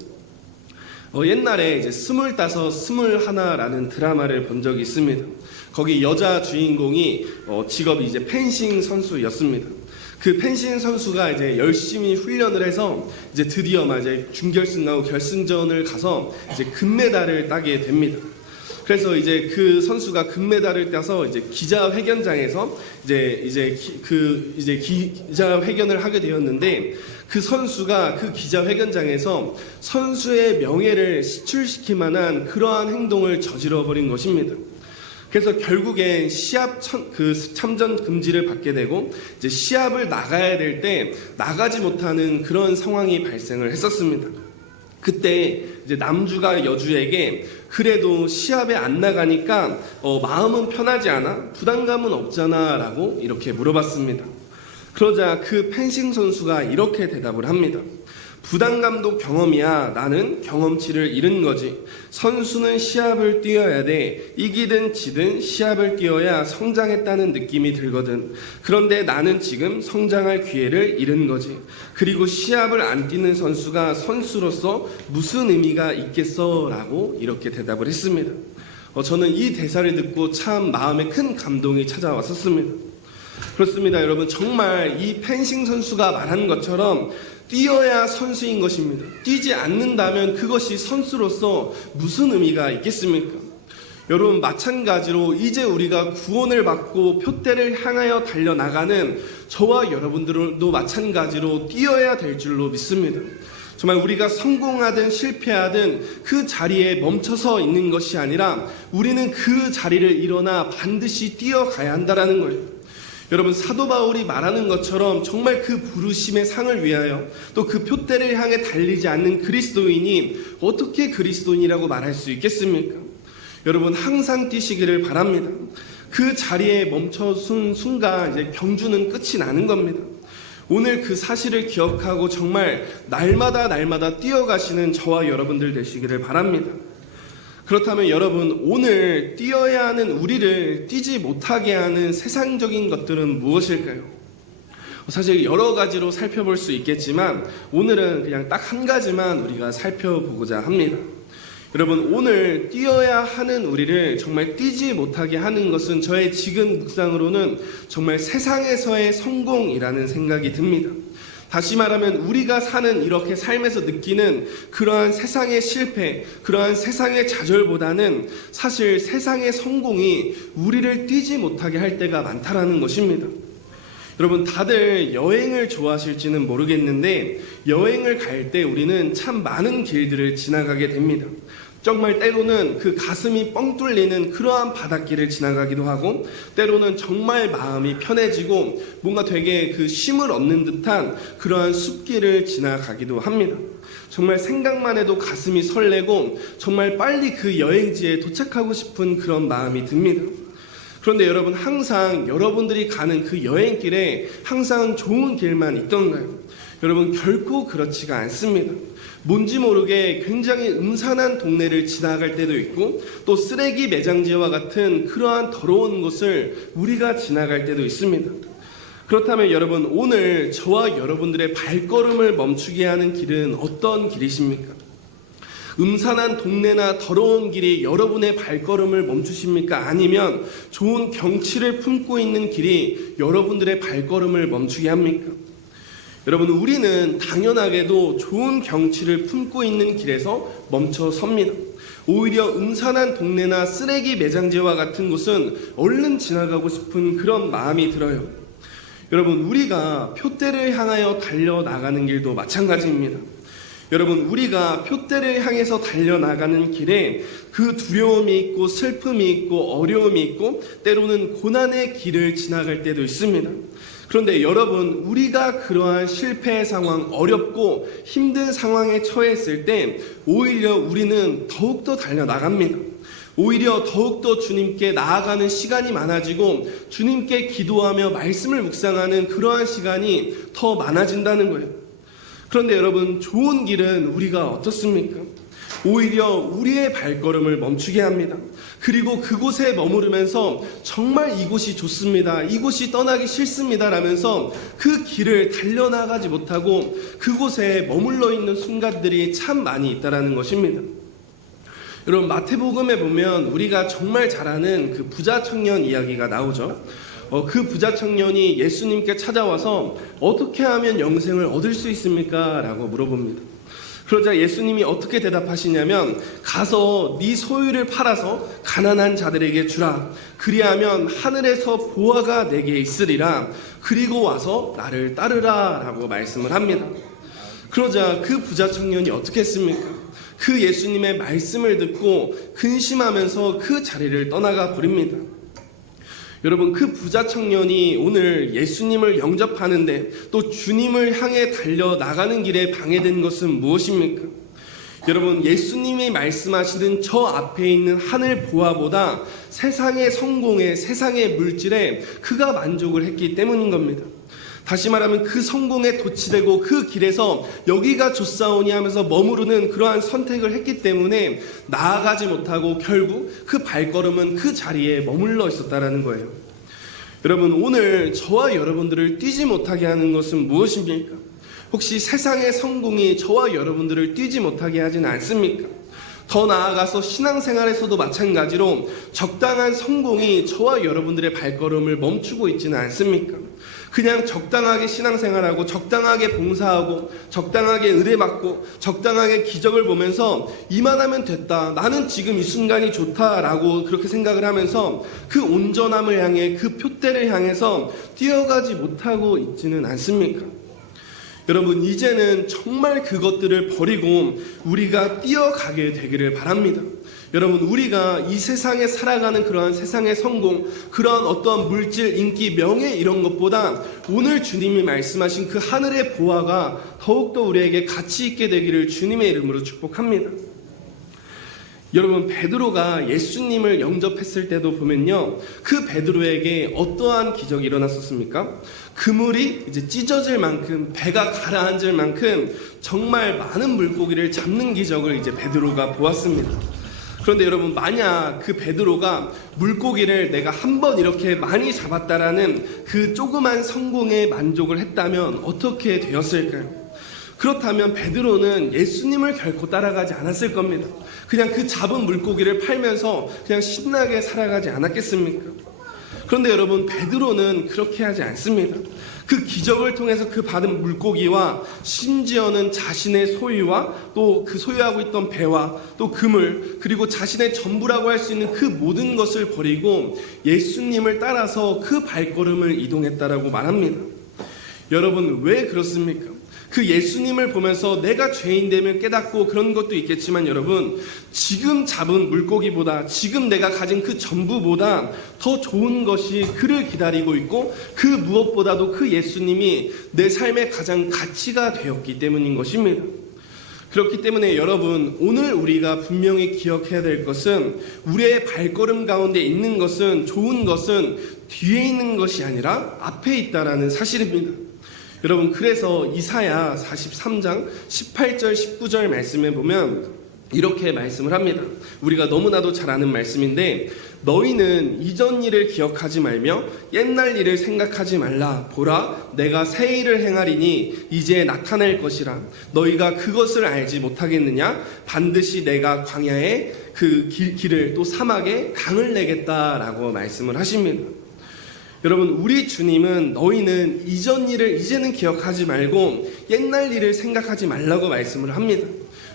옛날에 이제 25, 21라는 드라마를 본 적이 있습니다. 거기 여자 주인공이 직업이 이제 펜싱 선수였습니다. 그 펜싱 선수가 이제 열심히 훈련을 해서 이제 드디어 이제 준결승하고 결승전을 가서 이제 금메달을 따게 됩니다. 그래서 이제 그 선수가 금메달을 따서 이제 기자회견장에서 기자회견을 하게 되었는데 그 선수가 그 기자회견장에서 선수의 명예를 시출시킬 만한 그러한 행동을 저질러 버린 것입니다. 그래서 결국엔 시합 참전 금지를 받게 되고 이제 시합을 나가야 될 때 나가지 못하는 그런 상황이 발생을 했었습니다. 그때 이제 남주가 여주에게 그래도 시합에 안 나가니까 마음은 편하지 않아? 부담감은 없잖아? 라고 이렇게 물어봤습니다. 그러자 그 펜싱 선수가 이렇게 대답을 합니다. 부담감도 경험이야. 나는 경험치를 잃은 거지. 선수는 시합을 뛰어야 돼. 이기든 지든 시합을 뛰어야 성장했다는 느낌이 들거든. 그런데 나는 지금 성장할 기회를 잃은 거지. 그리고 시합을 안 뛰는 선수가 선수로서 무슨 의미가 있겠어? 라고 이렇게 대답을 했습니다. 저는 이 대사를 듣고 참 마음에 큰 감동이 찾아왔었습니다. 그렇습니다, 여러분. 정말 이 펜싱 선수가 말한 것처럼 뛰어야 선수인 것입니다. 뛰지 않는다면 그것이 선수로서 무슨 의미가 있겠습니까? 여러분, 마찬가지로 이제 우리가 구원을 받고 표대를 향하여 달려나가는 저와 여러분들도 마찬가지로 뛰어야 될 줄로 믿습니다. 정말 우리가 성공하든 실패하든 그 자리에 멈춰서 있는 것이 아니라 우리는 그 자리를 일어나 반드시 뛰어가야 한다는 거예요. 여러분, 사도 바울이 말하는 것처럼 정말 그 부르심의 상을 위하여 또 그 표대를 향해 달리지 않는 그리스도인이 어떻게 그리스도인이라고 말할 수 있겠습니까? 여러분, 항상 뛰시기를 바랍니다. 그 자리에 멈춰선 순간 이제 경주는 끝이 나는 겁니다. 오늘 그 사실을 기억하고 정말 날마다 뛰어가시는 저와 여러분들 되시기를 바랍니다. 그렇다면 여러분, 오늘 뛰어야 하는 우리를 뛰지 못하게 하는 세상적인 것들은 무엇일까요? 사실 여러 가지로 살펴볼 수 있겠지만 오늘은 그냥 딱 한 가지만 우리가 살펴보고자 합니다. 여러분, 오늘 뛰어야 하는 우리를 정말 뛰지 못하게 하는 것은 저의 지금 묵상으로는 정말 세상에서의 성공이라는 생각이 듭니다. 다시 말하면 우리가 사는 이렇게 삶에서 느끼는 그러한 세상의 실패, 그러한 세상의 좌절보다는 사실 세상의 성공이 우리를 뛰지 못하게 할 때가 많다라는 것입니다. 여러분, 다들 여행을 좋아하실지는 모르겠는데 여행을 갈 때 우리는 참 많은 길들을 지나가게 됩니다. 정말 때로는 그 가슴이 뻥 뚫리는 그러한 바닷길을 지나가기도 하고, 때로는 정말 마음이 편해지고 뭔가 되게 그 쉼을 얻는 듯한 그러한 숲길을 지나가기도 합니다. 정말 생각만 해도 가슴이 설레고 정말 빨리 그 여행지에 도착하고 싶은 그런 마음이 듭니다. 그런데 여러분, 항상 여러분들이 가는 그 여행길에 항상 좋은 길만 있던가요? 여러분, 결코 그렇지가 않습니다. 뭔지 모르게 굉장히 음산한 동네를 지나갈 때도 있고 또 쓰레기 매장지와 같은 그러한 더러운 곳을 우리가 지나갈 때도 있습니다. 그렇다면 여러분, 오늘 저와 여러분들의 발걸음을 멈추게 하는 길은 어떤 길이십니까? 음산한 동네나 더러운 길이 여러분의 발걸음을 멈추십니까? 아니면 좋은 경치를 품고 있는 길이 여러분들의 발걸음을 멈추게 합니까? 여러분, 우리는 당연하게도 좋은 경치를 품고 있는 길에서 멈춰 섭니다. 오히려 음산한 동네나 쓰레기 매장지와 같은 곳은 얼른 지나가고 싶은 그런 마음이 들어요. 여러분, 우리가 표대를 향하여 달려나가는 길도 마찬가지입니다. 여러분, 우리가 표대를 향해서 달려나가는 길에 그 두려움이 있고 슬픔이 있고 어려움이 있고 때로는 고난의 길을 지나갈 때도 있습니다. 그런데 여러분, 우리가 그러한 실패의 상황, 어렵고 힘든 상황에 처했을 때 오히려 우리는 더욱더 달려나갑니다. 오히려 더욱더 주님께 나아가는 시간이 많아지고 주님께 기도하며 말씀을 묵상하는 그러한 시간이 더 많아진다는 거예요. 그런데 여러분, 좋은 길은 우리가 어떻습니까? 오히려 우리의 발걸음을 멈추게 합니다. 그리고 그곳에 머무르면서 정말 이곳이 좋습니다, 이곳이 떠나기 싫습니다 라면서 그 길을 달려나가지 못하고 그곳에 머물러 있는 순간들이 참 많이 있다는 것입니다. 여러분, 마태복음에 보면 우리가 정말 잘 아는 그 부자 청년 이야기가 나오죠. 그 부자 청년이 예수님께 찾아와서 어떻게 하면 영생을 얻을 수 있습니까? 라고 물어봅니다. 그러자 예수님이 어떻게 대답하시냐면, 가서 네 소유를 팔아서 가난한 자들에게 주라. 그리하면 하늘에서 보화가 내게 있으리라. 그리고 와서 나를 따르라 라고 말씀을 합니다. 그러자 그 부자 청년이 어떻게 했습니까? 그 예수님의 말씀을 듣고 근심하면서 그 자리를 떠나가 버립니다. 여러분, 그 부자 청년이 오늘 예수님을 영접하는데 또 주님을 향해 달려나가는 길에 방해된 것은 무엇입니까? 여러분, 예수님이 말씀하시는 저 앞에 있는 하늘 보화보다 세상의 성공에, 세상의 물질에 그가 만족을 했기 때문인 겁니다. 다시 말하면 그 성공에 도취되고 그 길에서 여기가 좋사오니 하면서 머무르는 그러한 선택을 했기 때문에 나아가지 못하고 결국 그 발걸음은 그 자리에 머물러 있었다는 거예요. 여러분, 오늘 저와 여러분들을 뛰지 못하게 하는 것은 무엇입니까? 혹시 세상의 성공이 저와 여러분들을 뛰지 못하게 하진 않습니까? 더 나아가서 신앙생활에서도 마찬가지로 적당한 성공이 저와 여러분들의 발걸음을 멈추고 있지는 않습니까? 그냥 적당하게 신앙생활하고 적당하게 봉사하고 적당하게 은혜 받고 적당하게 기적을 보면서 이만하면 됐다, 나는 지금 이 순간이 좋다라고 그렇게 생각을 하면서 그 온전함을 향해, 그 표대를 향해서 뛰어가지 못하고 있지는 않습니까? 여러분, 이제는 정말 그것들을 버리고 우리가 뛰어가게 되기를 바랍니다. 여러분, 우리가 이 세상에 살아가는 그러한 세상의 성공, 그러한 어떠한 물질, 인기, 명예 이런 것보다 오늘 주님이 말씀하신 그 하늘의 보화가 더욱더 우리에게 가치 있게 되기를 주님의 이름으로 축복합니다. 여러분, 베드로가 예수님을 영접했을 때도 보면요, 그 베드로에게 어떠한 기적이 일어났었습니까? 그물이 이제 찢어질 만큼, 배가 가라앉을 만큼 정말 많은 물고기를 잡는 기적을 이제 베드로가 보았습니다. 그런데 여러분, 만약 그 베드로가 물고기를 내가 한 번 이렇게 많이 잡았다라는 그 조그만 성공에 만족을 했다면 어떻게 되었을까요? 그렇다면 베드로는 예수님을 결코 따라가지 않았을 겁니다. 그냥 그 잡은 물고기를 팔면서 그냥 신나게 살아가지 않았겠습니까? 그런데 여러분, 베드로는 그렇게 하지 않습니다. 그 기적을 통해서 그 받은 물고기와 심지어는 자신의 소유와 또 그 소유하고 있던 배와 또 그물, 그리고 자신의 전부라고 할 수 있는 그 모든 것을 버리고 예수님을 따라서 그 발걸음을 이동했다라고 말합니다. 여러분, 왜 그렇습니까? 그 예수님을 보면서 내가 죄인됨을 깨닫고 그런 것도 있겠지만 여러분, 지금 잡은 물고기보다, 지금 내가 가진 그 전부보다 더 좋은 것이 그를 기다리고 있고, 그 무엇보다도 그 예수님이 내 삶의 가장 가치가 되었기 때문인 것입니다. 그렇기 때문에 여러분, 오늘 우리가 분명히 기억해야 될 것은, 우리의 발걸음 가운데 있는 것은, 좋은 것은 뒤에 있는 것이 아니라 앞에 있다라는 사실입니다. 여러분, 그래서 이사야 43장 18절 19절 말씀에 보면 이렇게 말씀을 합니다. 우리가 너무나도 잘 아는 말씀인데, 너희는 이전 일을 기억하지 말며 옛날 일을 생각하지 말라. 보라, 내가 새 일을 행하리니 이제 나타날 것이라. 너희가 그것을 알지 못하겠느냐? 반드시 내가 광야에 그 길을, 또 사막에 강을 내겠다라고 말씀을 하십니다. 여러분, 우리 주님은 너희는 이전 일을 이제는 기억하지 말고 옛날 일을 생각하지 말라고 말씀을 합니다.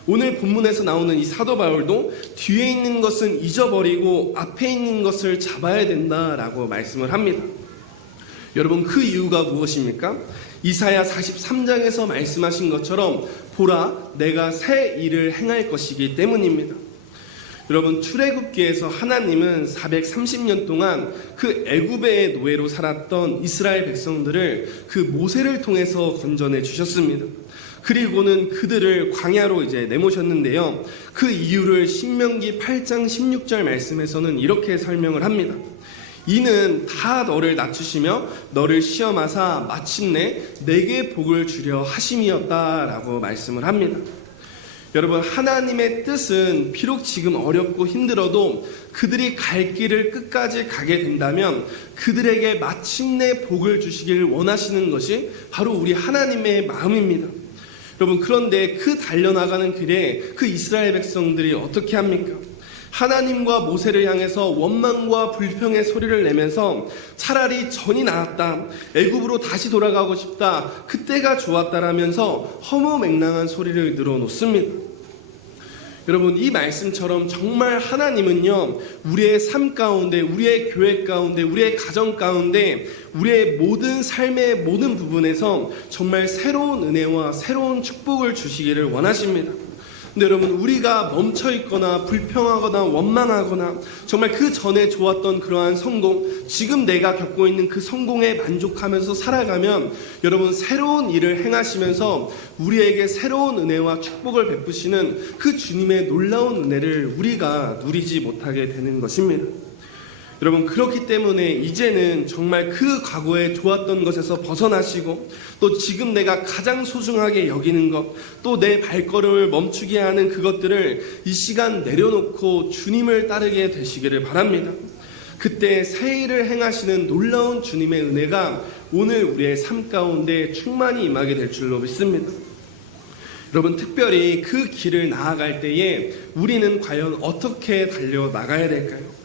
오늘 본문에서 나오는 이 사도 바울도 뒤에 있는 것은 잊어버리고 앞에 있는 것을 잡아야 된다라고 말씀을 합니다. 여러분, 그 이유가 무엇입니까? 이사야 43장에서 말씀하신 것처럼 보라, 내가 새 일을 행할 것이기 때문입니다. 여러분, 출애굽기에서 하나님은 430년 동안 그 애굽의 노예로 살았던 이스라엘 백성들을 그 모세를 통해서 건져내 주셨습니다. 그리고는 그들을 광야로 이제 내모셨는데요, 그 이유를 신명기 8장 16절 말씀에서는 이렇게 설명을 합니다. 이는 다 너를 낮추시며 너를 시험하사 마침내 내게 복을 주려 하심이었다라고 말씀을 합니다. 여러분, 하나님의 뜻은 비록 지금 어렵고 힘들어도 그들이 갈 길을 끝까지 가게 된다면 그들에게 마침내 복을 주시기를 원하시는 것이 바로 우리 하나님의 마음입니다. 여러분, 그런데 그 달려나가는 길에 그 이스라엘 백성들이 어떻게 합니까? 하나님과 모세를 향해서 원망과 불평의 소리를 내면서 차라리 전이 나았다, 애굽으로 다시 돌아가고 싶다, 그때가 좋았다라면서 허무맹랑한 소리를 늘어놓습니다. 여러분, 이 말씀처럼 정말 하나님은요, 우리의 삶 가운데, 우리의 교회 가운데, 우리의 가정 가운데, 우리의 모든 삶의 모든 부분에서 정말 새로운 은혜와 새로운 축복을 주시기를 원하십니다. 근데 여러분, 우리가 멈춰있거나 불평하거나 원망하거나 정말 그 전에 좋았던 그러한 성공, 지금 내가 겪고 있는 그 성공에 만족하면서 살아가면 여러분, 새로운 일을 행하시면서 우리에게 새로운 은혜와 축복을 베푸시는 그 주님의 놀라운 은혜를 우리가 누리지 못하게 되는 것입니다. 여러분, 그렇기 때문에 이제는 정말 그 과거에 좋았던 것에서 벗어나시고, 또 지금 내가 가장 소중하게 여기는 것, 또 내 발걸음을 멈추게 하는 그것들을 이 시간 내려놓고 주님을 따르게 되시기를 바랍니다. 그때 새 일을 행하시는 놀라운 주님의 은혜가 오늘 우리의 삶 가운데 충만히 임하게 될 줄로 믿습니다. 여러분, 특별히 그 길을 나아갈 때에 우리는 과연 어떻게 달려나가야 될까요?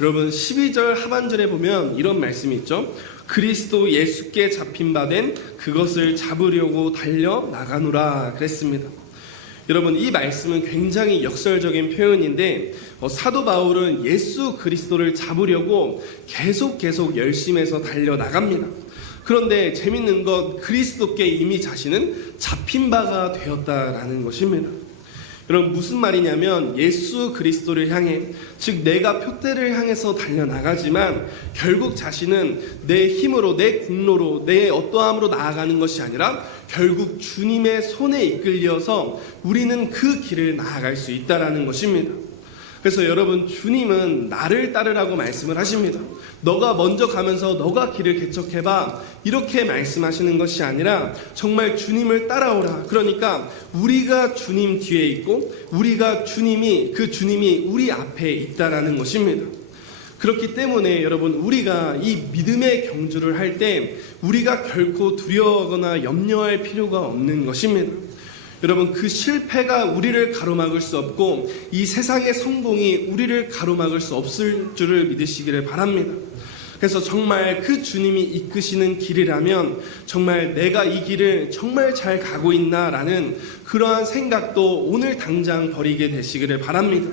여러분, 12절 하반절에 보면 이런 말씀이 있죠. 그리스도 예수께 잡힌 바 된 그것을 잡으려고 달려나가노라 그랬습니다. 여러분, 이 말씀은 굉장히 역설적인 표현인데 사도 바울은 예수 그리스도를 잡으려고 계속 열심히 해서 달려나갑니다. 그런데 재밌는 건 그리스도께 이미 자신은 잡힌 바가 되었다라는 것입니다. 그럼 무슨 말이냐면 예수 그리스도를 향해, 즉 내가 표대를 향해서 달려나가지만 결국 자신은 내 힘으로, 내 공로로, 내 어떠함으로 나아가는 것이 아니라 결국 주님의 손에 이끌려서 우리는 그 길을 나아갈 수 있다라는 것입니다. 그래서 여러분, 주님은 나를 따르라고 말씀을 하십니다. 너가 먼저 가면서 너가 길을 개척해봐, 이렇게 말씀하시는 것이 아니라 정말 주님을 따라오라. 그러니까 우리가 주님 뒤에 있고 우리가 그 주님이 우리 앞에 있다라는 것입니다. 그렇기 때문에 여러분, 우리가 이 믿음의 경주를 할 때 우리가 결코 두려워하거나 염려할 필요가 없는 것입니다. 여러분, 그 실패가 우리를 가로막을 수 없고 이 세상의 성공이 우리를 가로막을 수 없을 줄을 믿으시기를 바랍니다. 그래서 정말 그 주님이 이끄시는 길이라면 정말 내가 이 길을 정말 잘 가고 있나라는 그러한 생각도 오늘 당장 버리게 되시기를 바랍니다.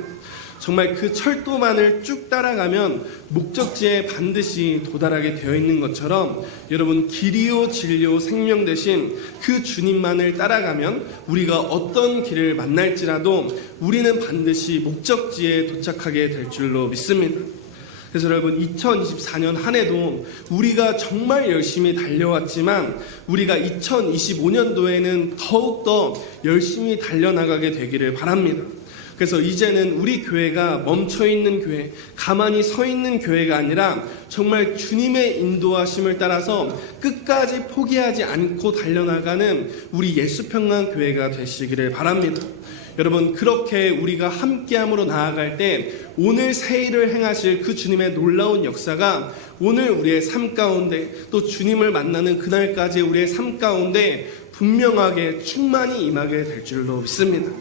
정말 그 철도만을 쭉 따라가면 목적지에 반드시 도달하게 되어 있는 것처럼 여러분, 길이요 진리요 생명 되신 그 주님만을 따라가면 우리가 어떤 길을 만날지라도 우리는 반드시 목적지에 도착하게 될 줄로 믿습니다. 그래서 여러분, 2024년 한 해도 우리가 정말 열심히 달려왔지만 우리가 2025년도에는 더욱더 열심히 달려나가게 되기를 바랍니다. 그래서 이제는 우리 교회가 멈춰있는 교회, 가만히 서 있는 교회가 아니라 정말 주님의 인도하심을 따라서 끝까지 포기하지 않고 달려나가는 우리 예수평강교회가 되시기를 바랍니다. 여러분, 그렇게 우리가 함께함으로 나아갈 때 오늘 새 일을 행하실 그 주님의 놀라운 역사가 오늘 우리의 삶 가운데, 또 주님을 만나는 그날까지 우리의 삶 가운데 분명하게 충만히 임하게 될 줄로 믿습니다.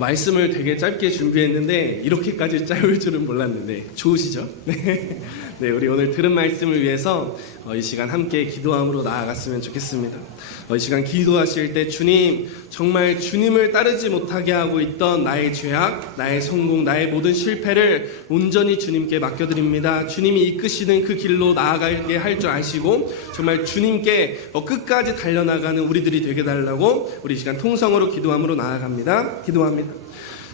말씀을 되게 짧게 준비했는데 이렇게까지 짧을 줄은 몰랐는데 좋으시죠? 네, 우리 오늘 들은 말씀을 위해서 이 시간 함께 기도함으로 나아갔으면 좋겠습니다. 이 시간 기도하실 때 주님, 정말 주님을 따르지 못하게 하고 있던 나의 죄악, 나의 성공, 나의 모든 실패를 온전히 주님께 맡겨드립니다. 주님이 이끄시는 그 길로 나아가게 할 줄 아시고 정말 주님께 끝까지 달려나가는 우리들이 되게 달라고 우리 시간 통성으로 기도함으로 나아갑니다. 기도합니다.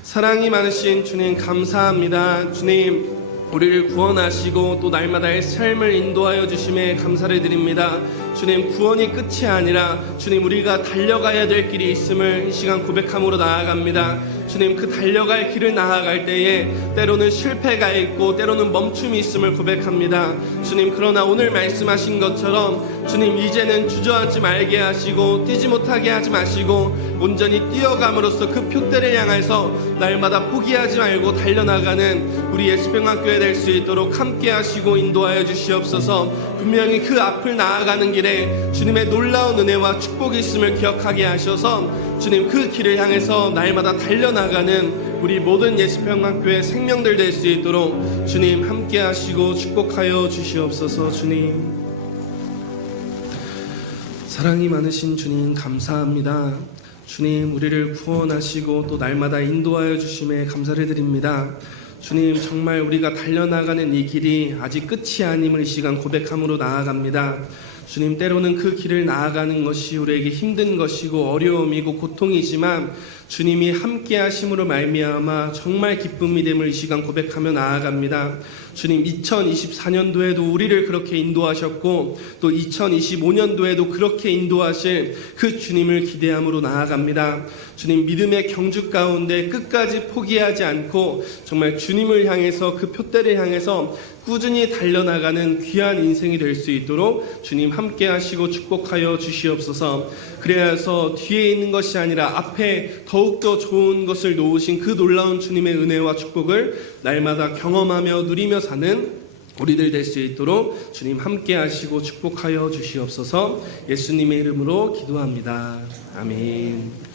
사랑이 많으신 주님, 감사합니다. 주님, 우리를 구원하시고 또 날마다의 삶을 인도하여 주심에 감사를 드립니다. 주님, 구원이 끝이 아니라 주님, 우리가 달려가야 될 길이 있음을 이 시간 고백함으로 나아갑니다. 주님, 그 달려갈 길을 나아갈 때에 때로는 실패가 있고 때로는 멈춤이 있음을 고백합니다. 주님, 그러나 오늘 말씀하신 것처럼 주님, 이제는 주저하지 말게 하시고 뛰지 못하게 하지 마시고 온전히 뛰어감으로써 그 표대를 향해서 날마다 포기하지 말고 달려나가는 우리 예수평강교회 될 수 있도록 함께 하시고 인도하여 주시옵소서. 분명히 그 앞을 나아가는 길에 주님의 놀라운 은혜와 축복이 있음을 기억하게 하셔서 주님, 그 길을 향해서 날마다 달려나가는 우리 모든 예수평강교회 생명들 될 수 있도록 주님 함께 하시고 축복하여 주시옵소서. 주님, 사랑이 많으신 주님, 감사합니다. 주님, 우리를 구원하시고 또 날마다 인도하여 주심에 감사를 드립니다. 주님, 정말 우리가 달려나가는 이 길이 아직 끝이 아님을 이 시간 고백함으로 나아갑니다. 주님, 때로는 그 길을 나아가는 것이 우리에게 힘든 것이고 어려움이고 고통이지만 주님이 함께 하심으로 말미암아 정말 기쁨이 됨을 이 시간 고백하며 나아갑니다. 주님, 2024년도에도 우리를 그렇게 인도하셨고 또 2025년도에도 그렇게 인도하실 그 주님을 기대함으로 나아갑니다. 주님, 믿음의 경주 가운데 끝까지 포기하지 않고 정말 주님을 향해서, 그 표대를 향해서 꾸준히 달려나가는 귀한 인생이 될 수 있도록 주님 함께 하시고 축복하여 주시옵소서. 그래서 뒤에 있는 것이 아니라 앞에 더욱더 좋은 것을 놓으신 그 놀라운 주님의 은혜와 축복을 날마다 경험하며 누리며 사는 우리들 될 수 있도록 주님 함께 하시고 축복하여 주시옵소서. 예수님의 이름으로 기도합니다. 아멘.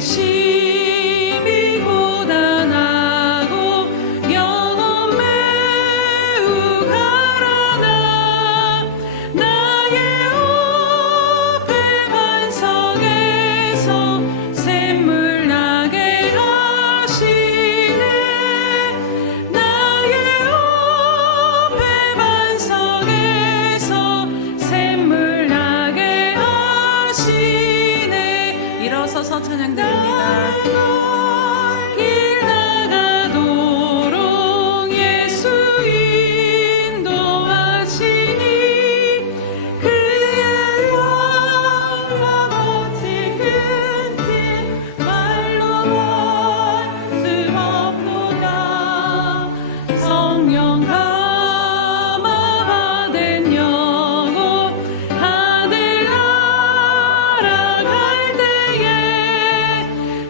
심히 고단하고 영혼 매우 가라나 나의 오배 반석에서 샘물 나게 하시네 나의 오배 반석에서 샘물 나게 하시네 일어서서 찬양드립니다. 길 나가도록 예수 인도하시니 그의 영원하고지 큰길 말로 할수 없도다 성령 감화받은 영혼 하늘 날아갈 때에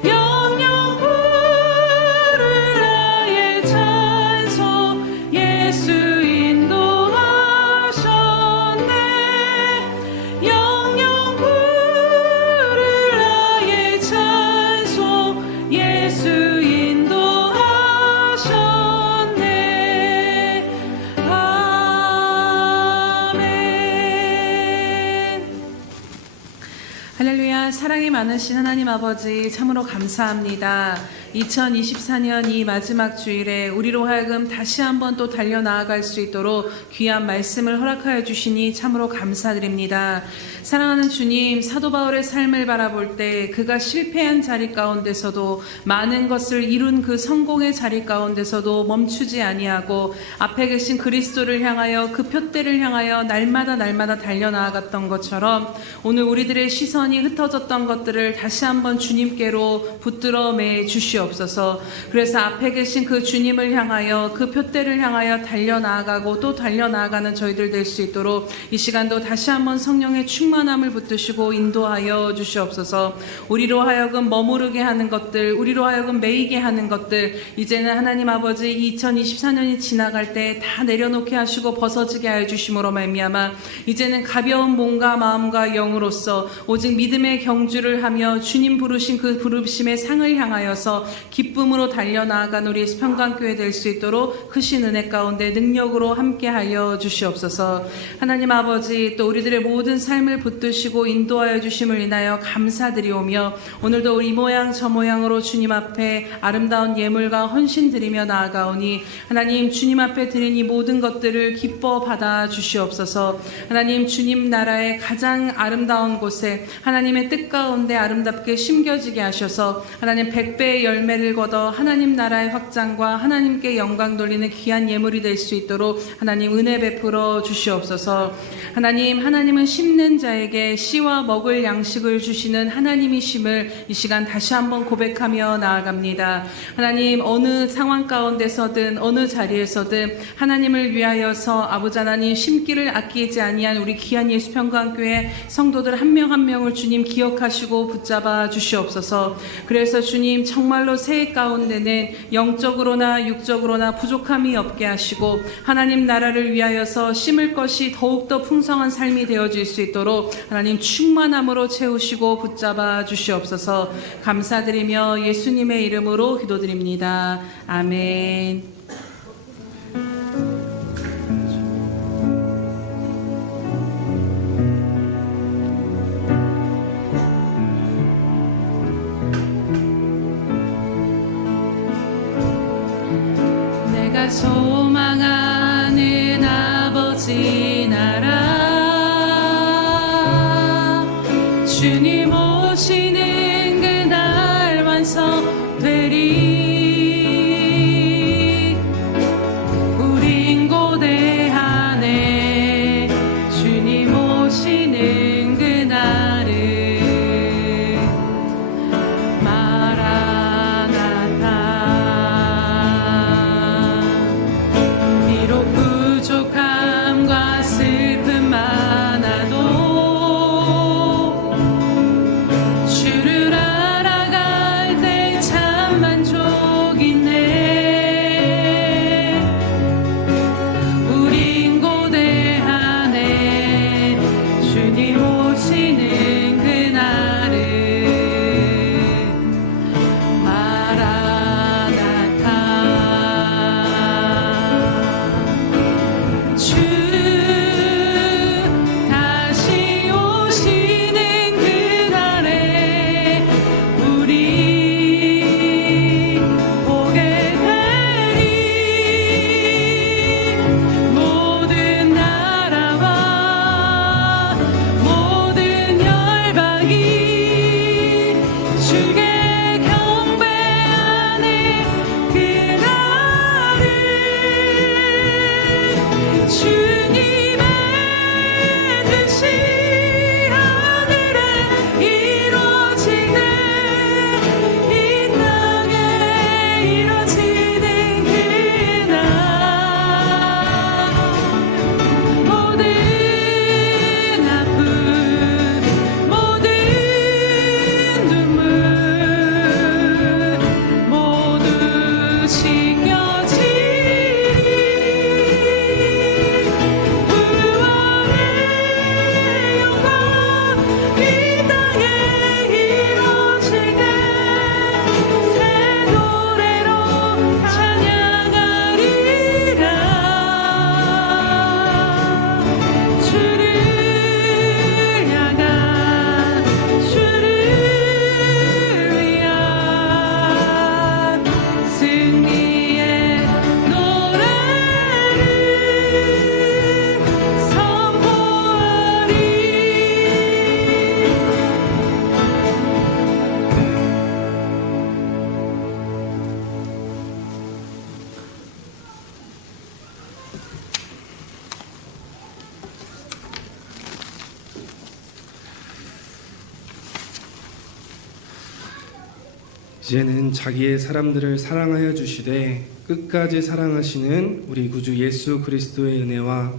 영영 부를 나의 찬송 예수 인도하셨네 영영 부를 나의 찬송 예수 인도하셨네 아멘. 할렐루야. 사랑이 많으신 하나님 아버지 참으로 감사합니다. 2024년 이 마지막 주일에 우리로 하여금 다시 한번 또 달려나아갈 수 있도록 귀한 말씀을 허락하여 주시니 참으로 감사드립니다. 사랑하는 주님, 사도 바울의 삶을 바라볼 때 그가 실패한 자리 가운데서도 많은 것을 이룬 그 성공의 자리 가운데서도 멈추지 아니하고 앞에 계신 그리스도를 향하여 그 표대를 향하여 날마다 달려나아갔던 것처럼 오늘 우리들의 시선이 흩어졌던 것들을 다시 한번 주님께로 붙들어 매 주시옵소서. 그래서 앞에 계신 그 주님을 향하여 그 표대를 향하여 달려나아가고 또 달려나아가는 저희들 될 수 있도록 이 시간도 다시 한번 성령의 충만함을 붙드시고 인도하여 주시옵소서. 우리로 하여금 머무르게 하는 것들, 우리로 하여금 매이게 하는 것들, 이제는 하나님 아버지 2024년이 지나갈 때 다 내려놓게 하시고 벗어지게 하여 주심으로 말미암아 이제는 가벼운 몸과 마음과 영으로서 오직 믿음의 경주를 하며 주님 부르신 그 부르심의 상을 향하여서 기쁨으로 달려나아간 우리 평강교회 될 수 있도록 크신 은혜 가운데 능력으로 함께하여 주시옵소서. 하나님 아버지, 또 우리들의 모든 삶을 붙드시고 인도하여 주심을 인하여 감사드리오며 오늘도 우리 이 모양 저 모양으로 주님 앞에 아름다운 예물과 헌신 드리며 나아가오니 하나님 주님 앞에 드린 이 모든 것들을 기뻐 받아 주시옵소서. 하나님 주님 나라의 가장 아름다운 곳에 하나님의 뜻 가운데 아름답게 심겨지게 하셔서 하나님 100배의 열매를 거둬 하나님 나라의 확장과 하나님께 영광 돌리는 귀한 예물이 될 수 있도록 하나님 은혜 베풀어 주시옵소서. 하나님은 심는 자에게 씨와 먹을 양식을 주시는 하나님이심을 이 시간 다시 한번 고백하며 나아갑니다. 하나님 어느 상황 가운데서든 어느 자리에서든 하나님을 위하여서 아버지 하나님 심기를 아끼지 아니한 우리 귀한 예수평강교회 성도들 한 명 한 명을 주님 기억하시고 붙잡아 주시옵소서. 그래서 주님 정말로 새해 가운데는 영적으로나 육적으로나 부족함이 없게 하시고 하나님 나라를 위하여서 심을 것이 더욱더 풍성한 삶이 되어질 수 있도록 하나님 충만함으로 채우시고 붙잡아 주시옵소서. 감사드리며 예수님의 이름으로 기도드립니다. 아멘. 내가 소망하는 아버지 나라 주님 오시는 그날 완성되리. 우린 고대하네 주님 오시는 그날을 마라나타. 이제는 자기의 사람들을 사랑하여 주시되 끝까지 사랑하시는 우리 구주 예수 그리스도의 은혜와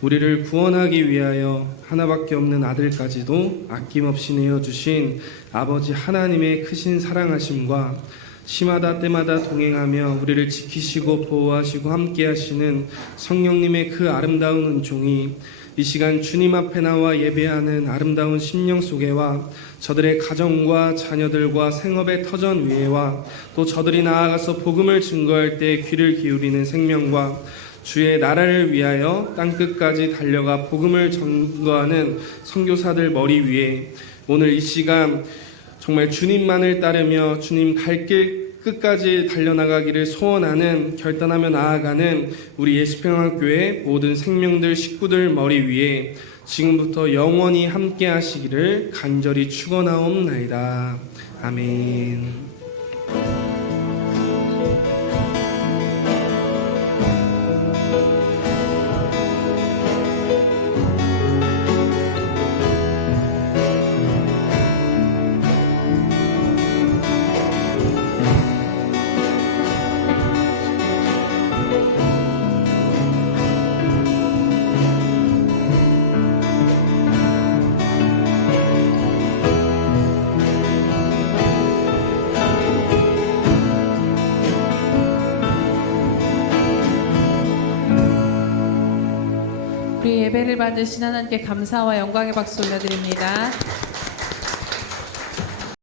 우리를 구원하기 위하여 하나밖에 없는 아들까지도 아낌없이 내어주신 아버지 하나님의 크신 사랑하심과 시마다 때마다 동행하며 우리를 지키시고 보호하시고 함께하시는 성령님의 그 아름다운 은총이 이 시간 주님 앞에 나와 예배하는 아름다운 심령 속에와 저들의 가정과 자녀들과 생업의 터전 위에와 또 저들이 나아가서 복음을 증거할 때 귀를 기울이는 생명과 주의 나라를 위하여 땅끝까지 달려가 복음을 전거하는 선교사들 머리 위에 오늘 이 시간 정말 주님만을 따르며 주님 갈 길 끝까지 달려나가기를 소원하는 결단하며 나아가는 우리 예수평화교회 모든 생명들 식구들 머리 위에 지금부터 영원히 함께 하시기를 간절히 축원하옵나이다. 아멘. 우리 예배를 받으신 하나님께 감사와 영광의 박수 올려드립니다.